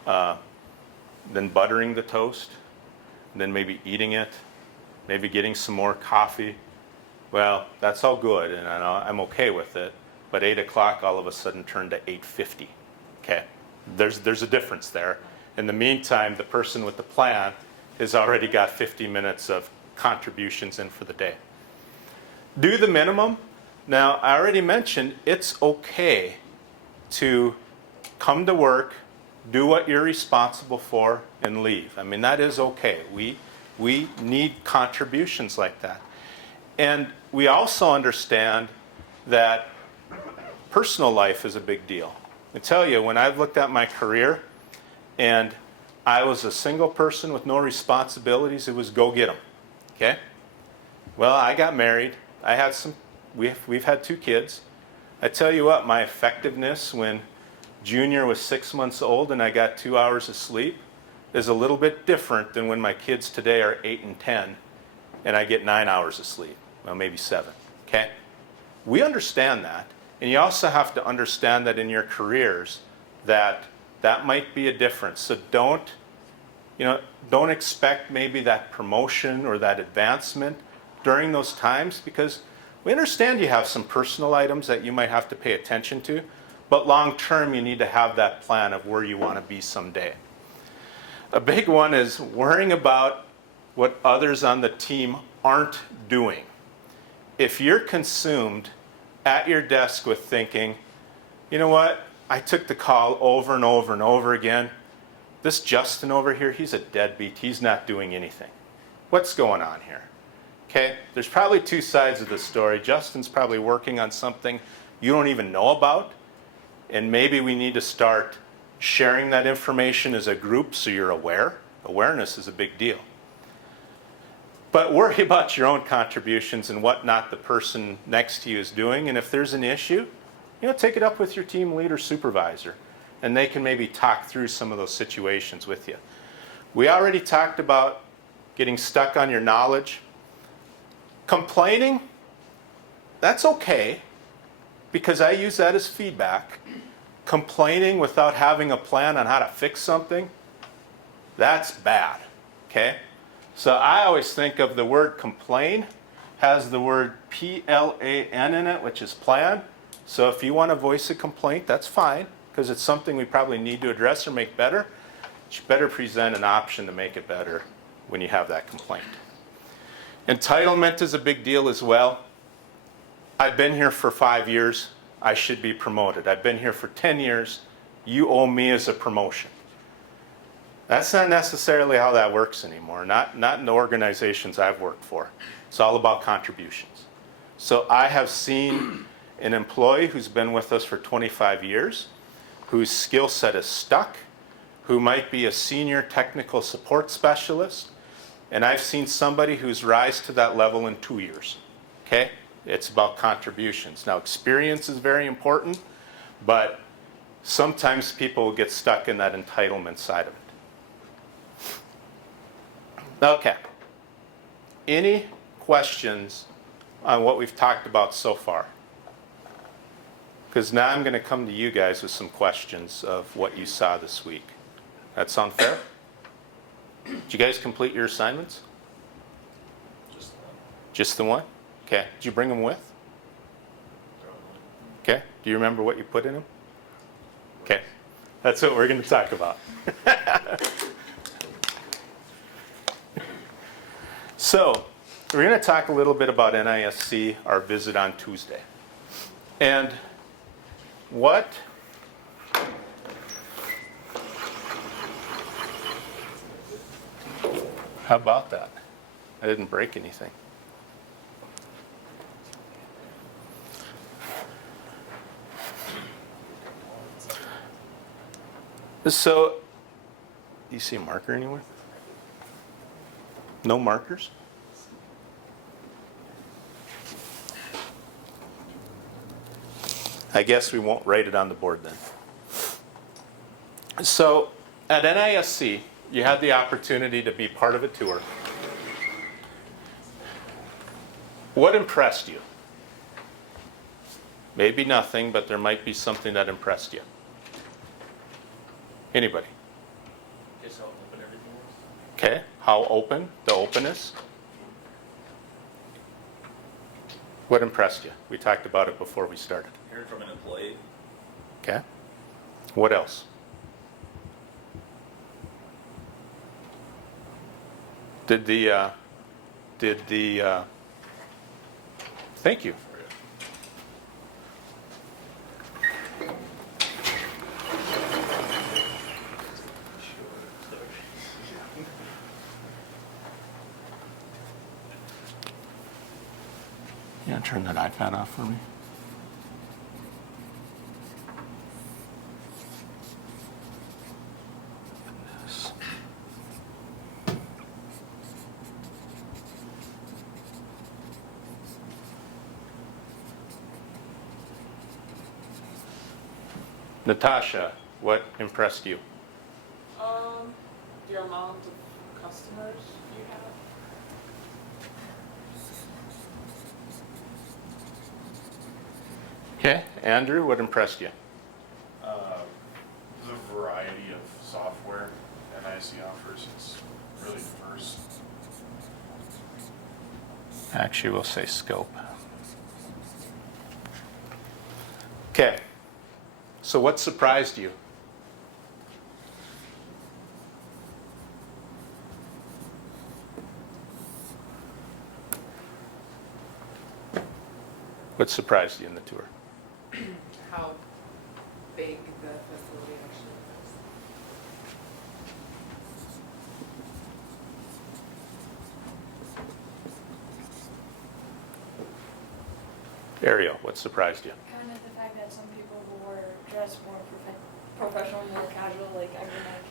then buttering the toast, then maybe eating it, maybe getting some more coffee. Well, that's all good, and I'm okay with it. But 8 o'clock all of a sudden turned to 8:50. Okay, there's a difference there. In the meantime, the person with the plan has already got 50 minutes of contributions in for the day. Do the minimum. Now, I already mentioned it's okay to come to work, do what you're responsible for, and leave. I mean, that is okay. We need contributions like that. And we also understand that personal life is a big deal. I tell you, when I've looked at my career and I was a single person with no responsibilities, it was go get 'em. Okay? Well, I got married. I had we've had 2 kids. I tell you what, my effectiveness when Junior was 6 months old and I got 2 hours of sleep is a little bit different than when my kids today are 8 and 10 and I get 9 hours of sleep. Well, maybe 7. Okay? We understand that. And you also have to understand that in your careers that might be a difference. So don't expect maybe that promotion or that advancement during those times, because we understand you have some personal items that you might have to pay attention to, but long term you need to have that plan of where you want to be someday. A big one is worrying about what others on the team aren't doing. If you're consumed at your desk with thinking, you know what, I took the call over and over and over again. This Justin over here, he's a deadbeat. He's not doing anything. What's going on here? Okay, there's probably 2 sides of the story. Justin's probably working on something you don't even know about, and maybe we need to start sharing that information as a group so you're aware. Awareness is a big deal. But worry about your own contributions and what not the person next to you is doing, and if there's an issue, take it up with your team lead or supervisor, and they can maybe talk through some of those situations with you. We already talked about getting stuck on your knowledge. Complaining, that's okay, because I use that as feedback. Complaining without having a plan on how to fix something, that's bad, okay? So I always think of the word complain has the word P-L-A-N in it, which is plan. So if you want to voice a complaint, that's fine, because it's something we probably need to address or make better. But you better present an option to make it better when you have that complaint. Entitlement is a big deal as well. I've been here for 5 years. I should be promoted. I've been here for 10 years. You owe me as a promotion. That's not necessarily how that works anymore, not in the organizations I've worked for. It's all about contributions. So I have seen an employee who's been with us for 25 years, whose skill set is stuck, who might be a senior technical support specialist, and I've seen somebody who's rise to that level in 2 years. Okay? It's about contributions. Now, experience is very important, but sometimes people get stuck in that entitlement side of it. Okay. Any questions on what we've talked about so far? Because now I'm going to come to you guys with some questions of what you saw this week. That sound fair? Did you guys complete your assignments? Just the one? Okay. Did you bring them with? Okay. Do you remember what you put in them? Okay. That's what we're going to talk about. So, we're going to talk a little bit about NISC, our visit on Tuesday. And how about that? I didn't break anything. So, you see a marker anywhere? No markers? I guess we won't write it on the board then. So, at NISC, you had the opportunity to be part of a tour. What impressed you? Maybe nothing, but there might be something that impressed you. Anybody? Just how open everything was. Okay, how open? The openness? What impressed you? We talked about it before we started. Hearing from an employee. Okay. What else? Thank you. Yeah, turn that iPad off for me. Goodness. Natasha, what impressed you? The amount of customers you have. Okay, Andrew, what impressed you? The variety of software NISC offers, it's really diverse. Actually, we'll say scope. Okay, so what surprised you? What surprised you in the tour? How big the facility actually is. Ariel, what surprised you? Kind of the fact that some people who were dressed more professional, more casual, like I mean, like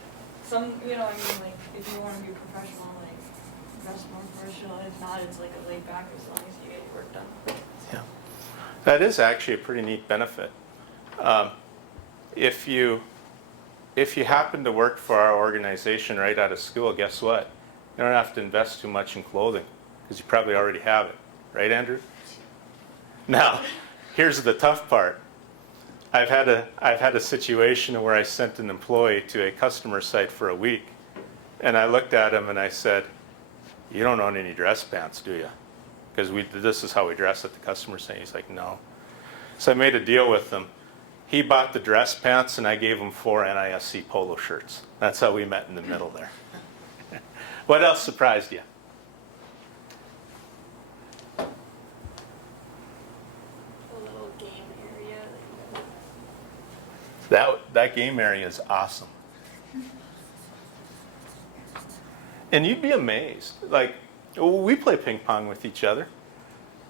some, you know, I mean, like if you want to be professional, like dress more professional. If not, it's like a laid back as long as you get your work done. Yeah, that is actually a pretty neat benefit. If you happen to work for our organization right out of school, guess what? You don't have to invest too much in clothing because you probably already have it, right, Andrew? Now, here's the tough part. I've had a situation where I sent an employee to a customer site for a week, and I looked at him and I said, "You don't own any dress pants, do you?" Because this is how we dress at the customer site. He's like, "No." So I made a deal with him. He bought the dress pants, and I gave him 4 NISC polo shirts. That's how we met in the middle there. What else surprised you? A little game area. That game area is awesome. And you'd be amazed. Like, we play ping pong with each other.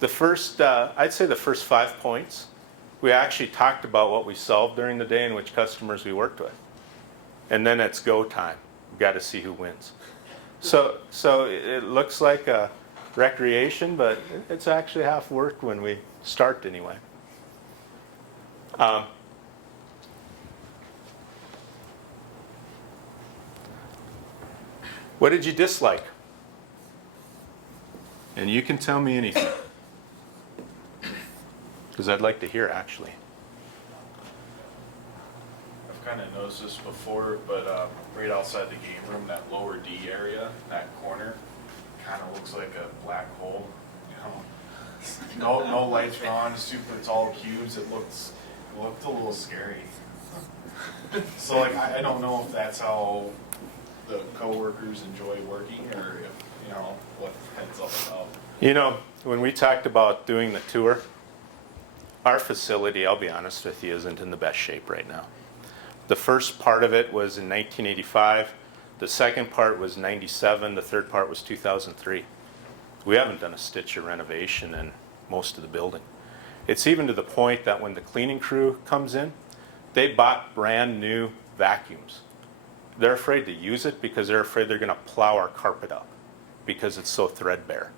The first, I'd say the first 5 points, we actually talked about what we solved during the day and which customers we worked with. And then it's go time. We've got to see who wins. So it looks like a recreation, but it's actually half work when we start anyway. What did you dislike? And you can tell me anything. Because I'd like to hear, actually. I've kind of noticed this before, but right outside the game room, that lower D area, that corner, kind of looks like a black hole. You know, no lights are on, super tall cubes. It looked a little scary. So like, I don't know if that's how the coworkers enjoy working, or if what that's all about. You know, when we talked about doing the tour, our facility, I'll be honest with you, isn't in the best shape right now. The first part of it was in 1985. The second part was 97. The third part was 2003. We haven't done a stitch of renovation in most of the building. It's even to the point that when the cleaning crew comes in, they bought brand new vacuums. They're afraid to use it because they're afraid they're going to plow our carpet up because it's so threadbare.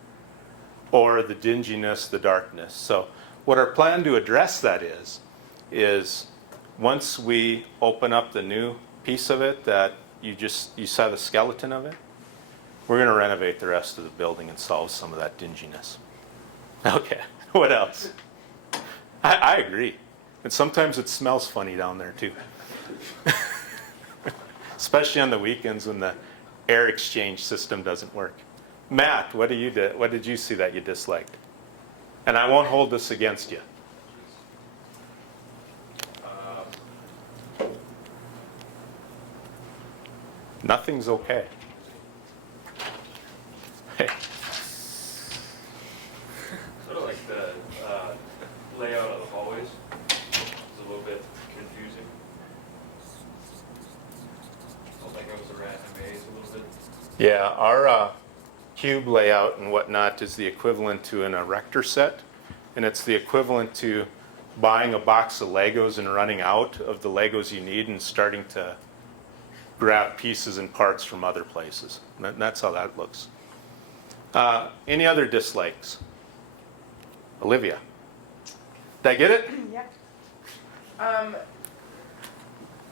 Or the dinginess, the darkness. So what our plan to address that is once we open up the new piece of it that you saw the skeleton of it, we're going to renovate the rest of the building and solve some of that dinginess. Okay, what else? I agree. And sometimes it smells funny down there too. Especially on the weekends when the air exchange system doesn't work. Matt, what did you see that you disliked? And I won't hold this against you. Nothing's okay. Hey. Sort of like the layout of the hallways is a little bit confusing. Felt like it was a rat in a maze a little bit. Yeah, our cube layout and whatnot is the equivalent to an erector set and it's the equivalent to buying a box of Legos and running out of the Legos you need and starting to grab pieces and parts from other places. That's how that looks. Any other dislikes? Olivia. Did I get it? Yep.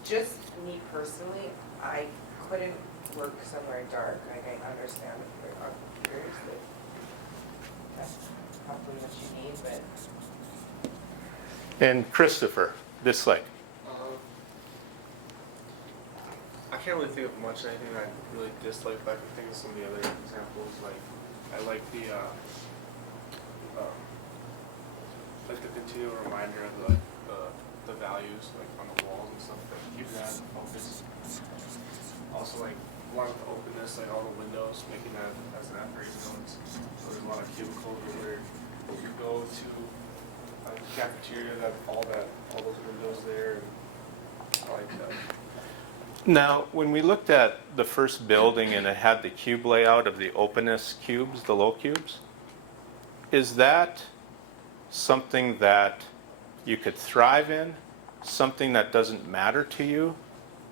Just me personally, I couldn't work somewhere dark. Like, I understand if you're on computers that that's probably what you need, but And Christopher, dislike. I can't really think of much anything that I really dislike, but I can think of some of the other examples. Like I like the continual reminder of the values like on the walls and stuff that keep that in focus. Also like a lot of the openness, like all the windows, making that as an effort. So there's a lot of cubicles where you go to the cafeteria that all those windows there. And I like that. Now, when we looked at the first building and it had the cube layout of the openness cubes, the low cubes, is that something that you could thrive in, something that doesn't matter to you,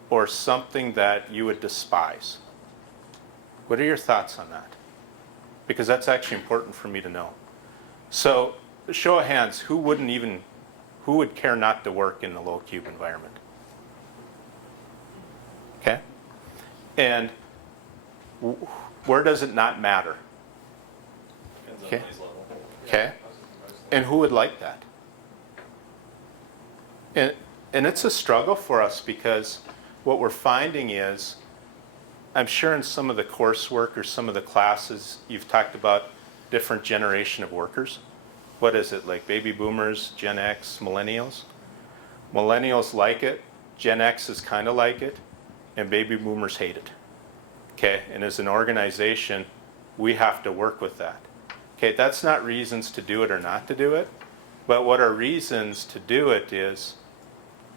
or something that you would despise? What are your thoughts on that? Because that's actually important for me to know. So, show of hands, who would care not to work in the low cube environment? Okay? And where does it not matter? Depends on Okay. noise level. Okay? And who would like that? And it's a struggle for us because what we're finding is, I'm sure in some of the coursework or some of the classes, you've talked about different generation of workers. What is it, like baby boomers, Gen X, millennials? Millennials like it, Gen X is kind of like it, and baby boomers hate it. Okay, and as an organization, we have to work with that. Okay, that's not reasons to do it or not to do it, but what are reasons to do it is,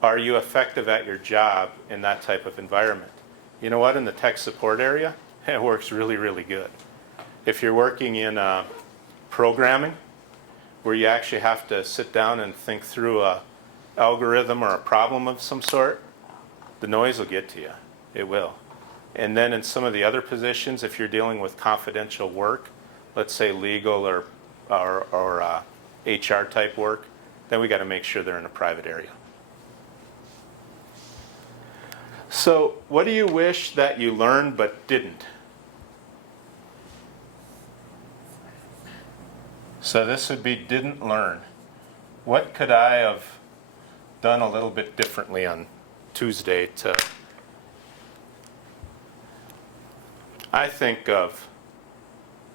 are you effective at your job in that type of environment? You know what, in the tech support area, it works really, really good. If you're working in programming, where you actually have to sit down and think through a algorithm or a problem of some sort, the noise will get to you. It will. And then in some of the other positions, if you're dealing with confidential work, let's say legal or HR type work, then we got to make sure they're in a private area. So what do you wish that you learned but didn't? So this would be didn't learn. What could I have done a little bit differently on Tuesday to... I think of,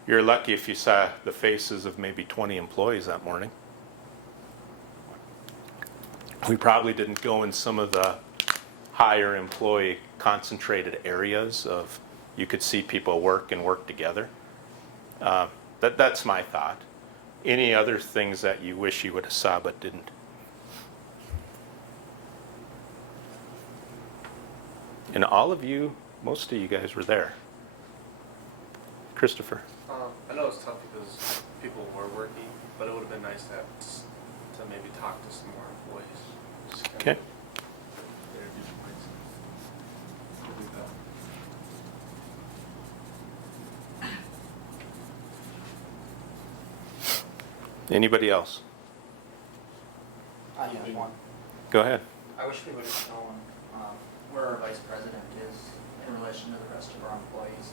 you're lucky if you saw the faces of maybe 20 employees that morning. We probably didn't go in some of the higher employee concentrated areas of, you could see people work and work together. That's my thought. Any other things that you wish you would have saw but didn't? And all of you, most of you guys were there. Christopher. I know it's tough because people were working, but it would have been nice to maybe talk to some more employees. Just kind of Okay. interview some places. Anybody else? I have one. Go ahead. I wish we would have known where our vice president is in relation to the rest of our employees.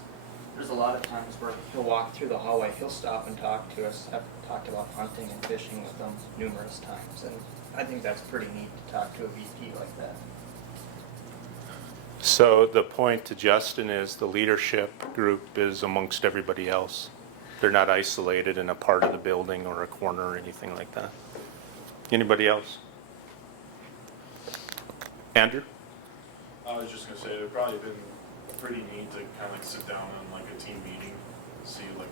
There's a lot of times where he'll walk through the hallway, he'll stop and talk to us. I've talked about hunting and fishing with them numerous times, and I think that's pretty neat to talk to a VP like that. So the point to Justin is the leadership group is amongst everybody else. They're not isolated in a part of the building or a corner or anything like that. Anybody else? Andrew? I was just gonna say, it'd probably been pretty neat to kind of like sit down in like a team meeting, see like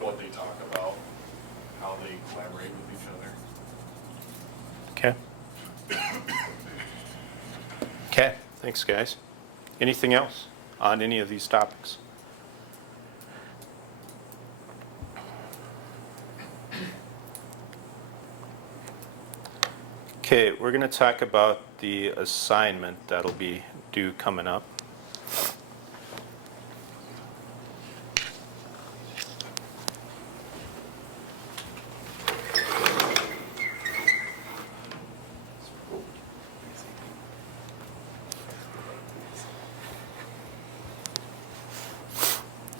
what they talk about, how they collaborate with each other. Okay. Okay, thanks guys. Anything else on any of these topics? Okay, we're going to talk about the assignment that'll be due coming up.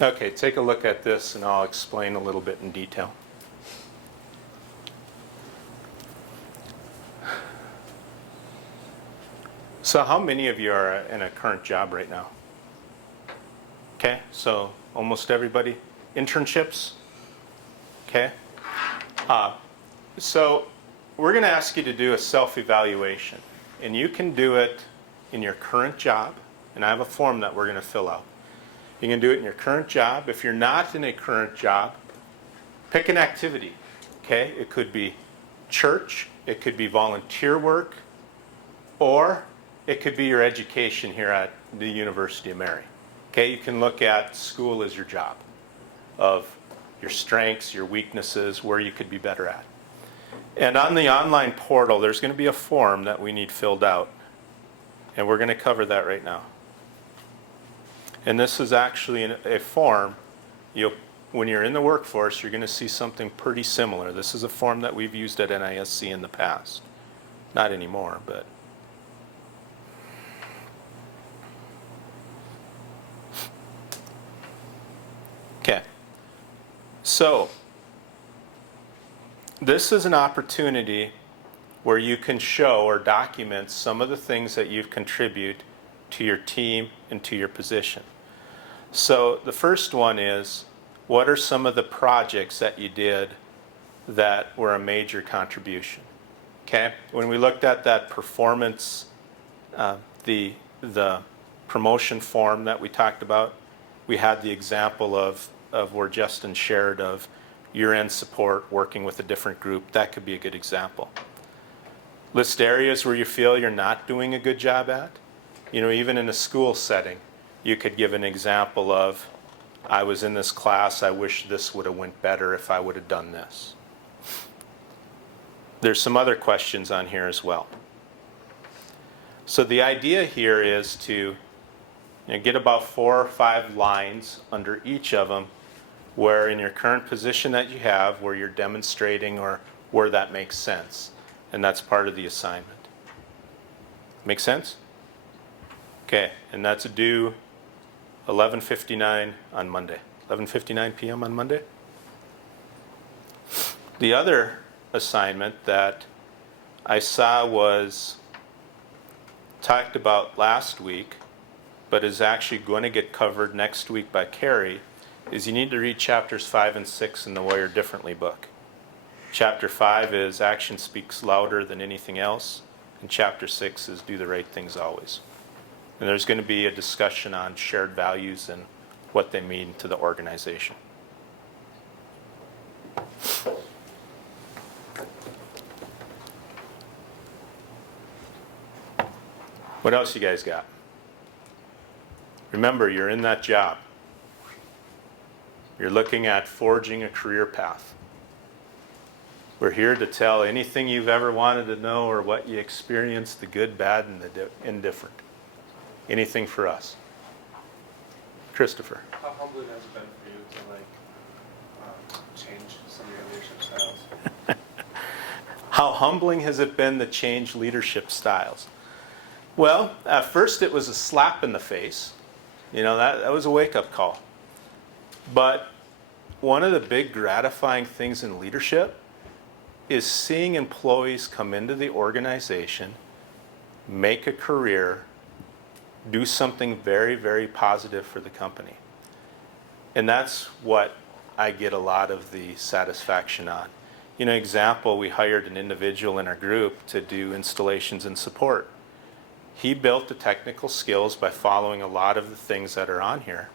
Okay, take a look at this and I'll explain a little bit in detail. So how many of you are in a current job right now? Okay, so almost everybody. Internships? Okay. So we're going to ask you to do a self-evaluation. And you can do it in your current job. And I have a form that we're going to fill out. You can do it in your current job. If you're not in a current job, pick an activity. Okay, it could be church, it could be volunteer work, or it could be your education here at the University of Mary. Okay, you can look at school as your job, of your strengths, your weaknesses, where you could be better at. And on the online portal, there's going to be a form that we need filled out. And we're going to cover that right now. And this is actually a form. When you're in the workforce, you're going to see something pretty similar. This is a form that we've used at NISC in the past. Not anymore, but. Okay. So, this is an opportunity where you can show or document some of the things that you've contributed to your team and to your position. So the first one is, what are some of the projects that you did that were a major contribution? Okay, when we looked at that performance, the promotion form that we talked about, we had the example of where Justin shared of year-end support, working with a different group. That could be a good example. List areas where you feel you're not doing a good job at. You know, even in a school setting, you could give an example of, I was in this class, I wish this would have went better if I would have done this. There's some other questions on here as well. So the idea here is to get about 4 or 5 lines under each of them where in your current position that you have, where you're demonstrating or where that makes sense. And that's part of the assignment. Make sense? Okay, and that's due 11:59 on Monday. 11:59 p.m. on Monday. The other assignment that I saw was talked about last week, but is actually going to get covered next week by Carrie, is you need to read chapters 5 and 6 in the Wire Differently book. Chapter 5 is Action Speaks Louder Than Anything Else, and chapter 6 is Do the Right Things Always. And there's going to be a discussion on shared values and what they mean to the organization. What else you guys got? Remember, you're in that job. You're looking at forging a career path. We're here to tell anything you've ever wanted to know or what you experienced, the good, bad, and the indifferent. Anything for us. Christopher. How humbling has it been for you to change some of your leadership styles? How humbling has it been to change leadership styles? Well, at first it was a slap in the face. That was a wake-up call. But one of the big gratifying things in leadership is seeing employees come into the organization, make a career, do something very, very positive for the company. And that's what I get a lot of the satisfaction on. Example, we hired an individual in our group to do installations and support. He built the technical skills by following a lot of the things that are on here.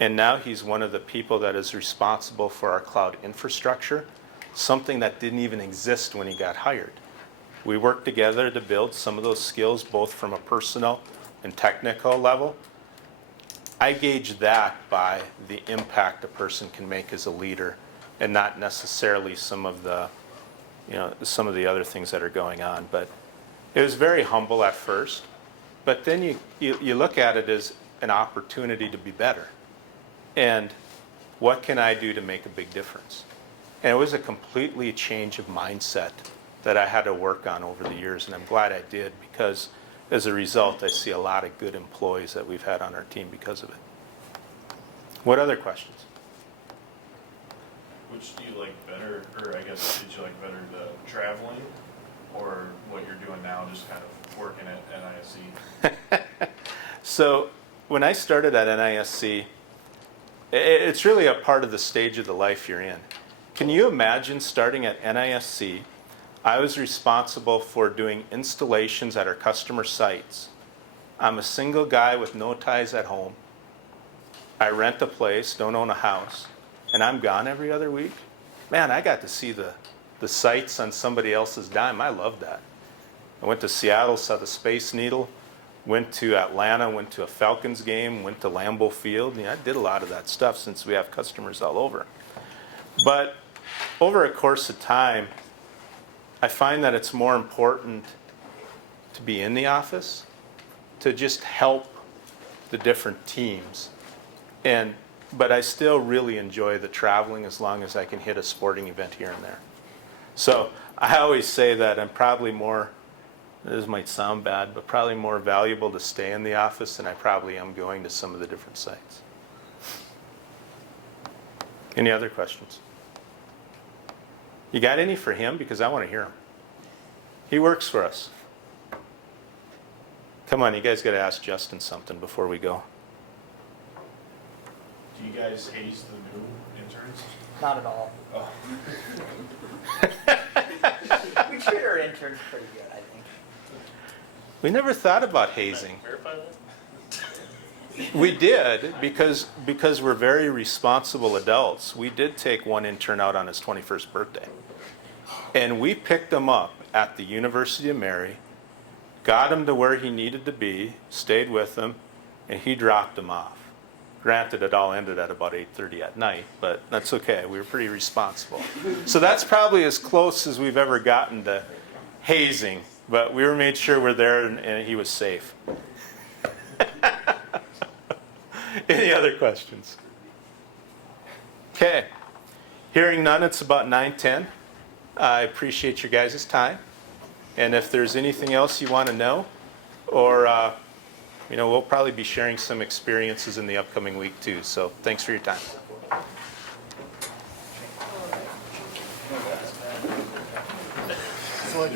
And now he's one of the people that is responsible for our cloud infrastructure, something that didn't even exist when he got hired. We worked together to build some of those skills, both from a personal and technical level. I gauge that by the impact a person can make as a leader and not necessarily some of the some of the other things that are going on. But it was very humble at first. But then you look at it as an opportunity to be better. And what can I do to make a big difference? And it was a completely change of mindset that I had to work on over the years, and I'm glad I did, because as a result, I see a lot of good employees that we've had on our team because of it. What other questions? Which do you like better, or I guess, did you like better the traveling or what you're doing now, just kind of working at NISC? So when I started at NISC, it's really a part of the stage of the life you're in. Can you imagine starting at NISC? I was responsible for doing installations at our customer sites. I'm a single guy with no ties at home. I rent a place, don't own a house, and I'm gone every other week. Man, I got to see the sights on somebody else's dime. I love that. I went to Seattle, saw the Space Needle, went to Atlanta, went to a Falcons game, went to Lambeau Field. I did a lot of that stuff since we have customers all over. But over a course of time, I find that it's more important to be in the office, to just help the different teams. But I still really enjoy the traveling as long as I can hit a sporting event here and there. So I always say that I'm probably more, this might sound bad, but probably more valuable to stay in the office than I probably am going to some of the different sites. Any other questions? You got any for him? Because I want to hear him. He works for us. Come on, you guys got to ask Justin something before we go. Do you guys haze the new interns? Not at all. Oh. We treat our interns pretty good, I think. We never thought about hazing. Verify that? We did, because we're very responsible adults. We did take one intern out on his 21st birthday. And we picked him up at the University of UMary, got him to where he needed to be, stayed with him, and he dropped him off. Granted, it all ended at about 8:30 at night, but that's okay. We were pretty responsible. So that's probably as close as we've ever gotten to hazing, but we were made sure we're there and he was safe. Any other questions? Okay. Hearing none, it's about 9:10. I appreciate your guys' time. And if there's anything else you want to know, or we'll probably be sharing some experiences in the upcoming week too. So thanks for your time. So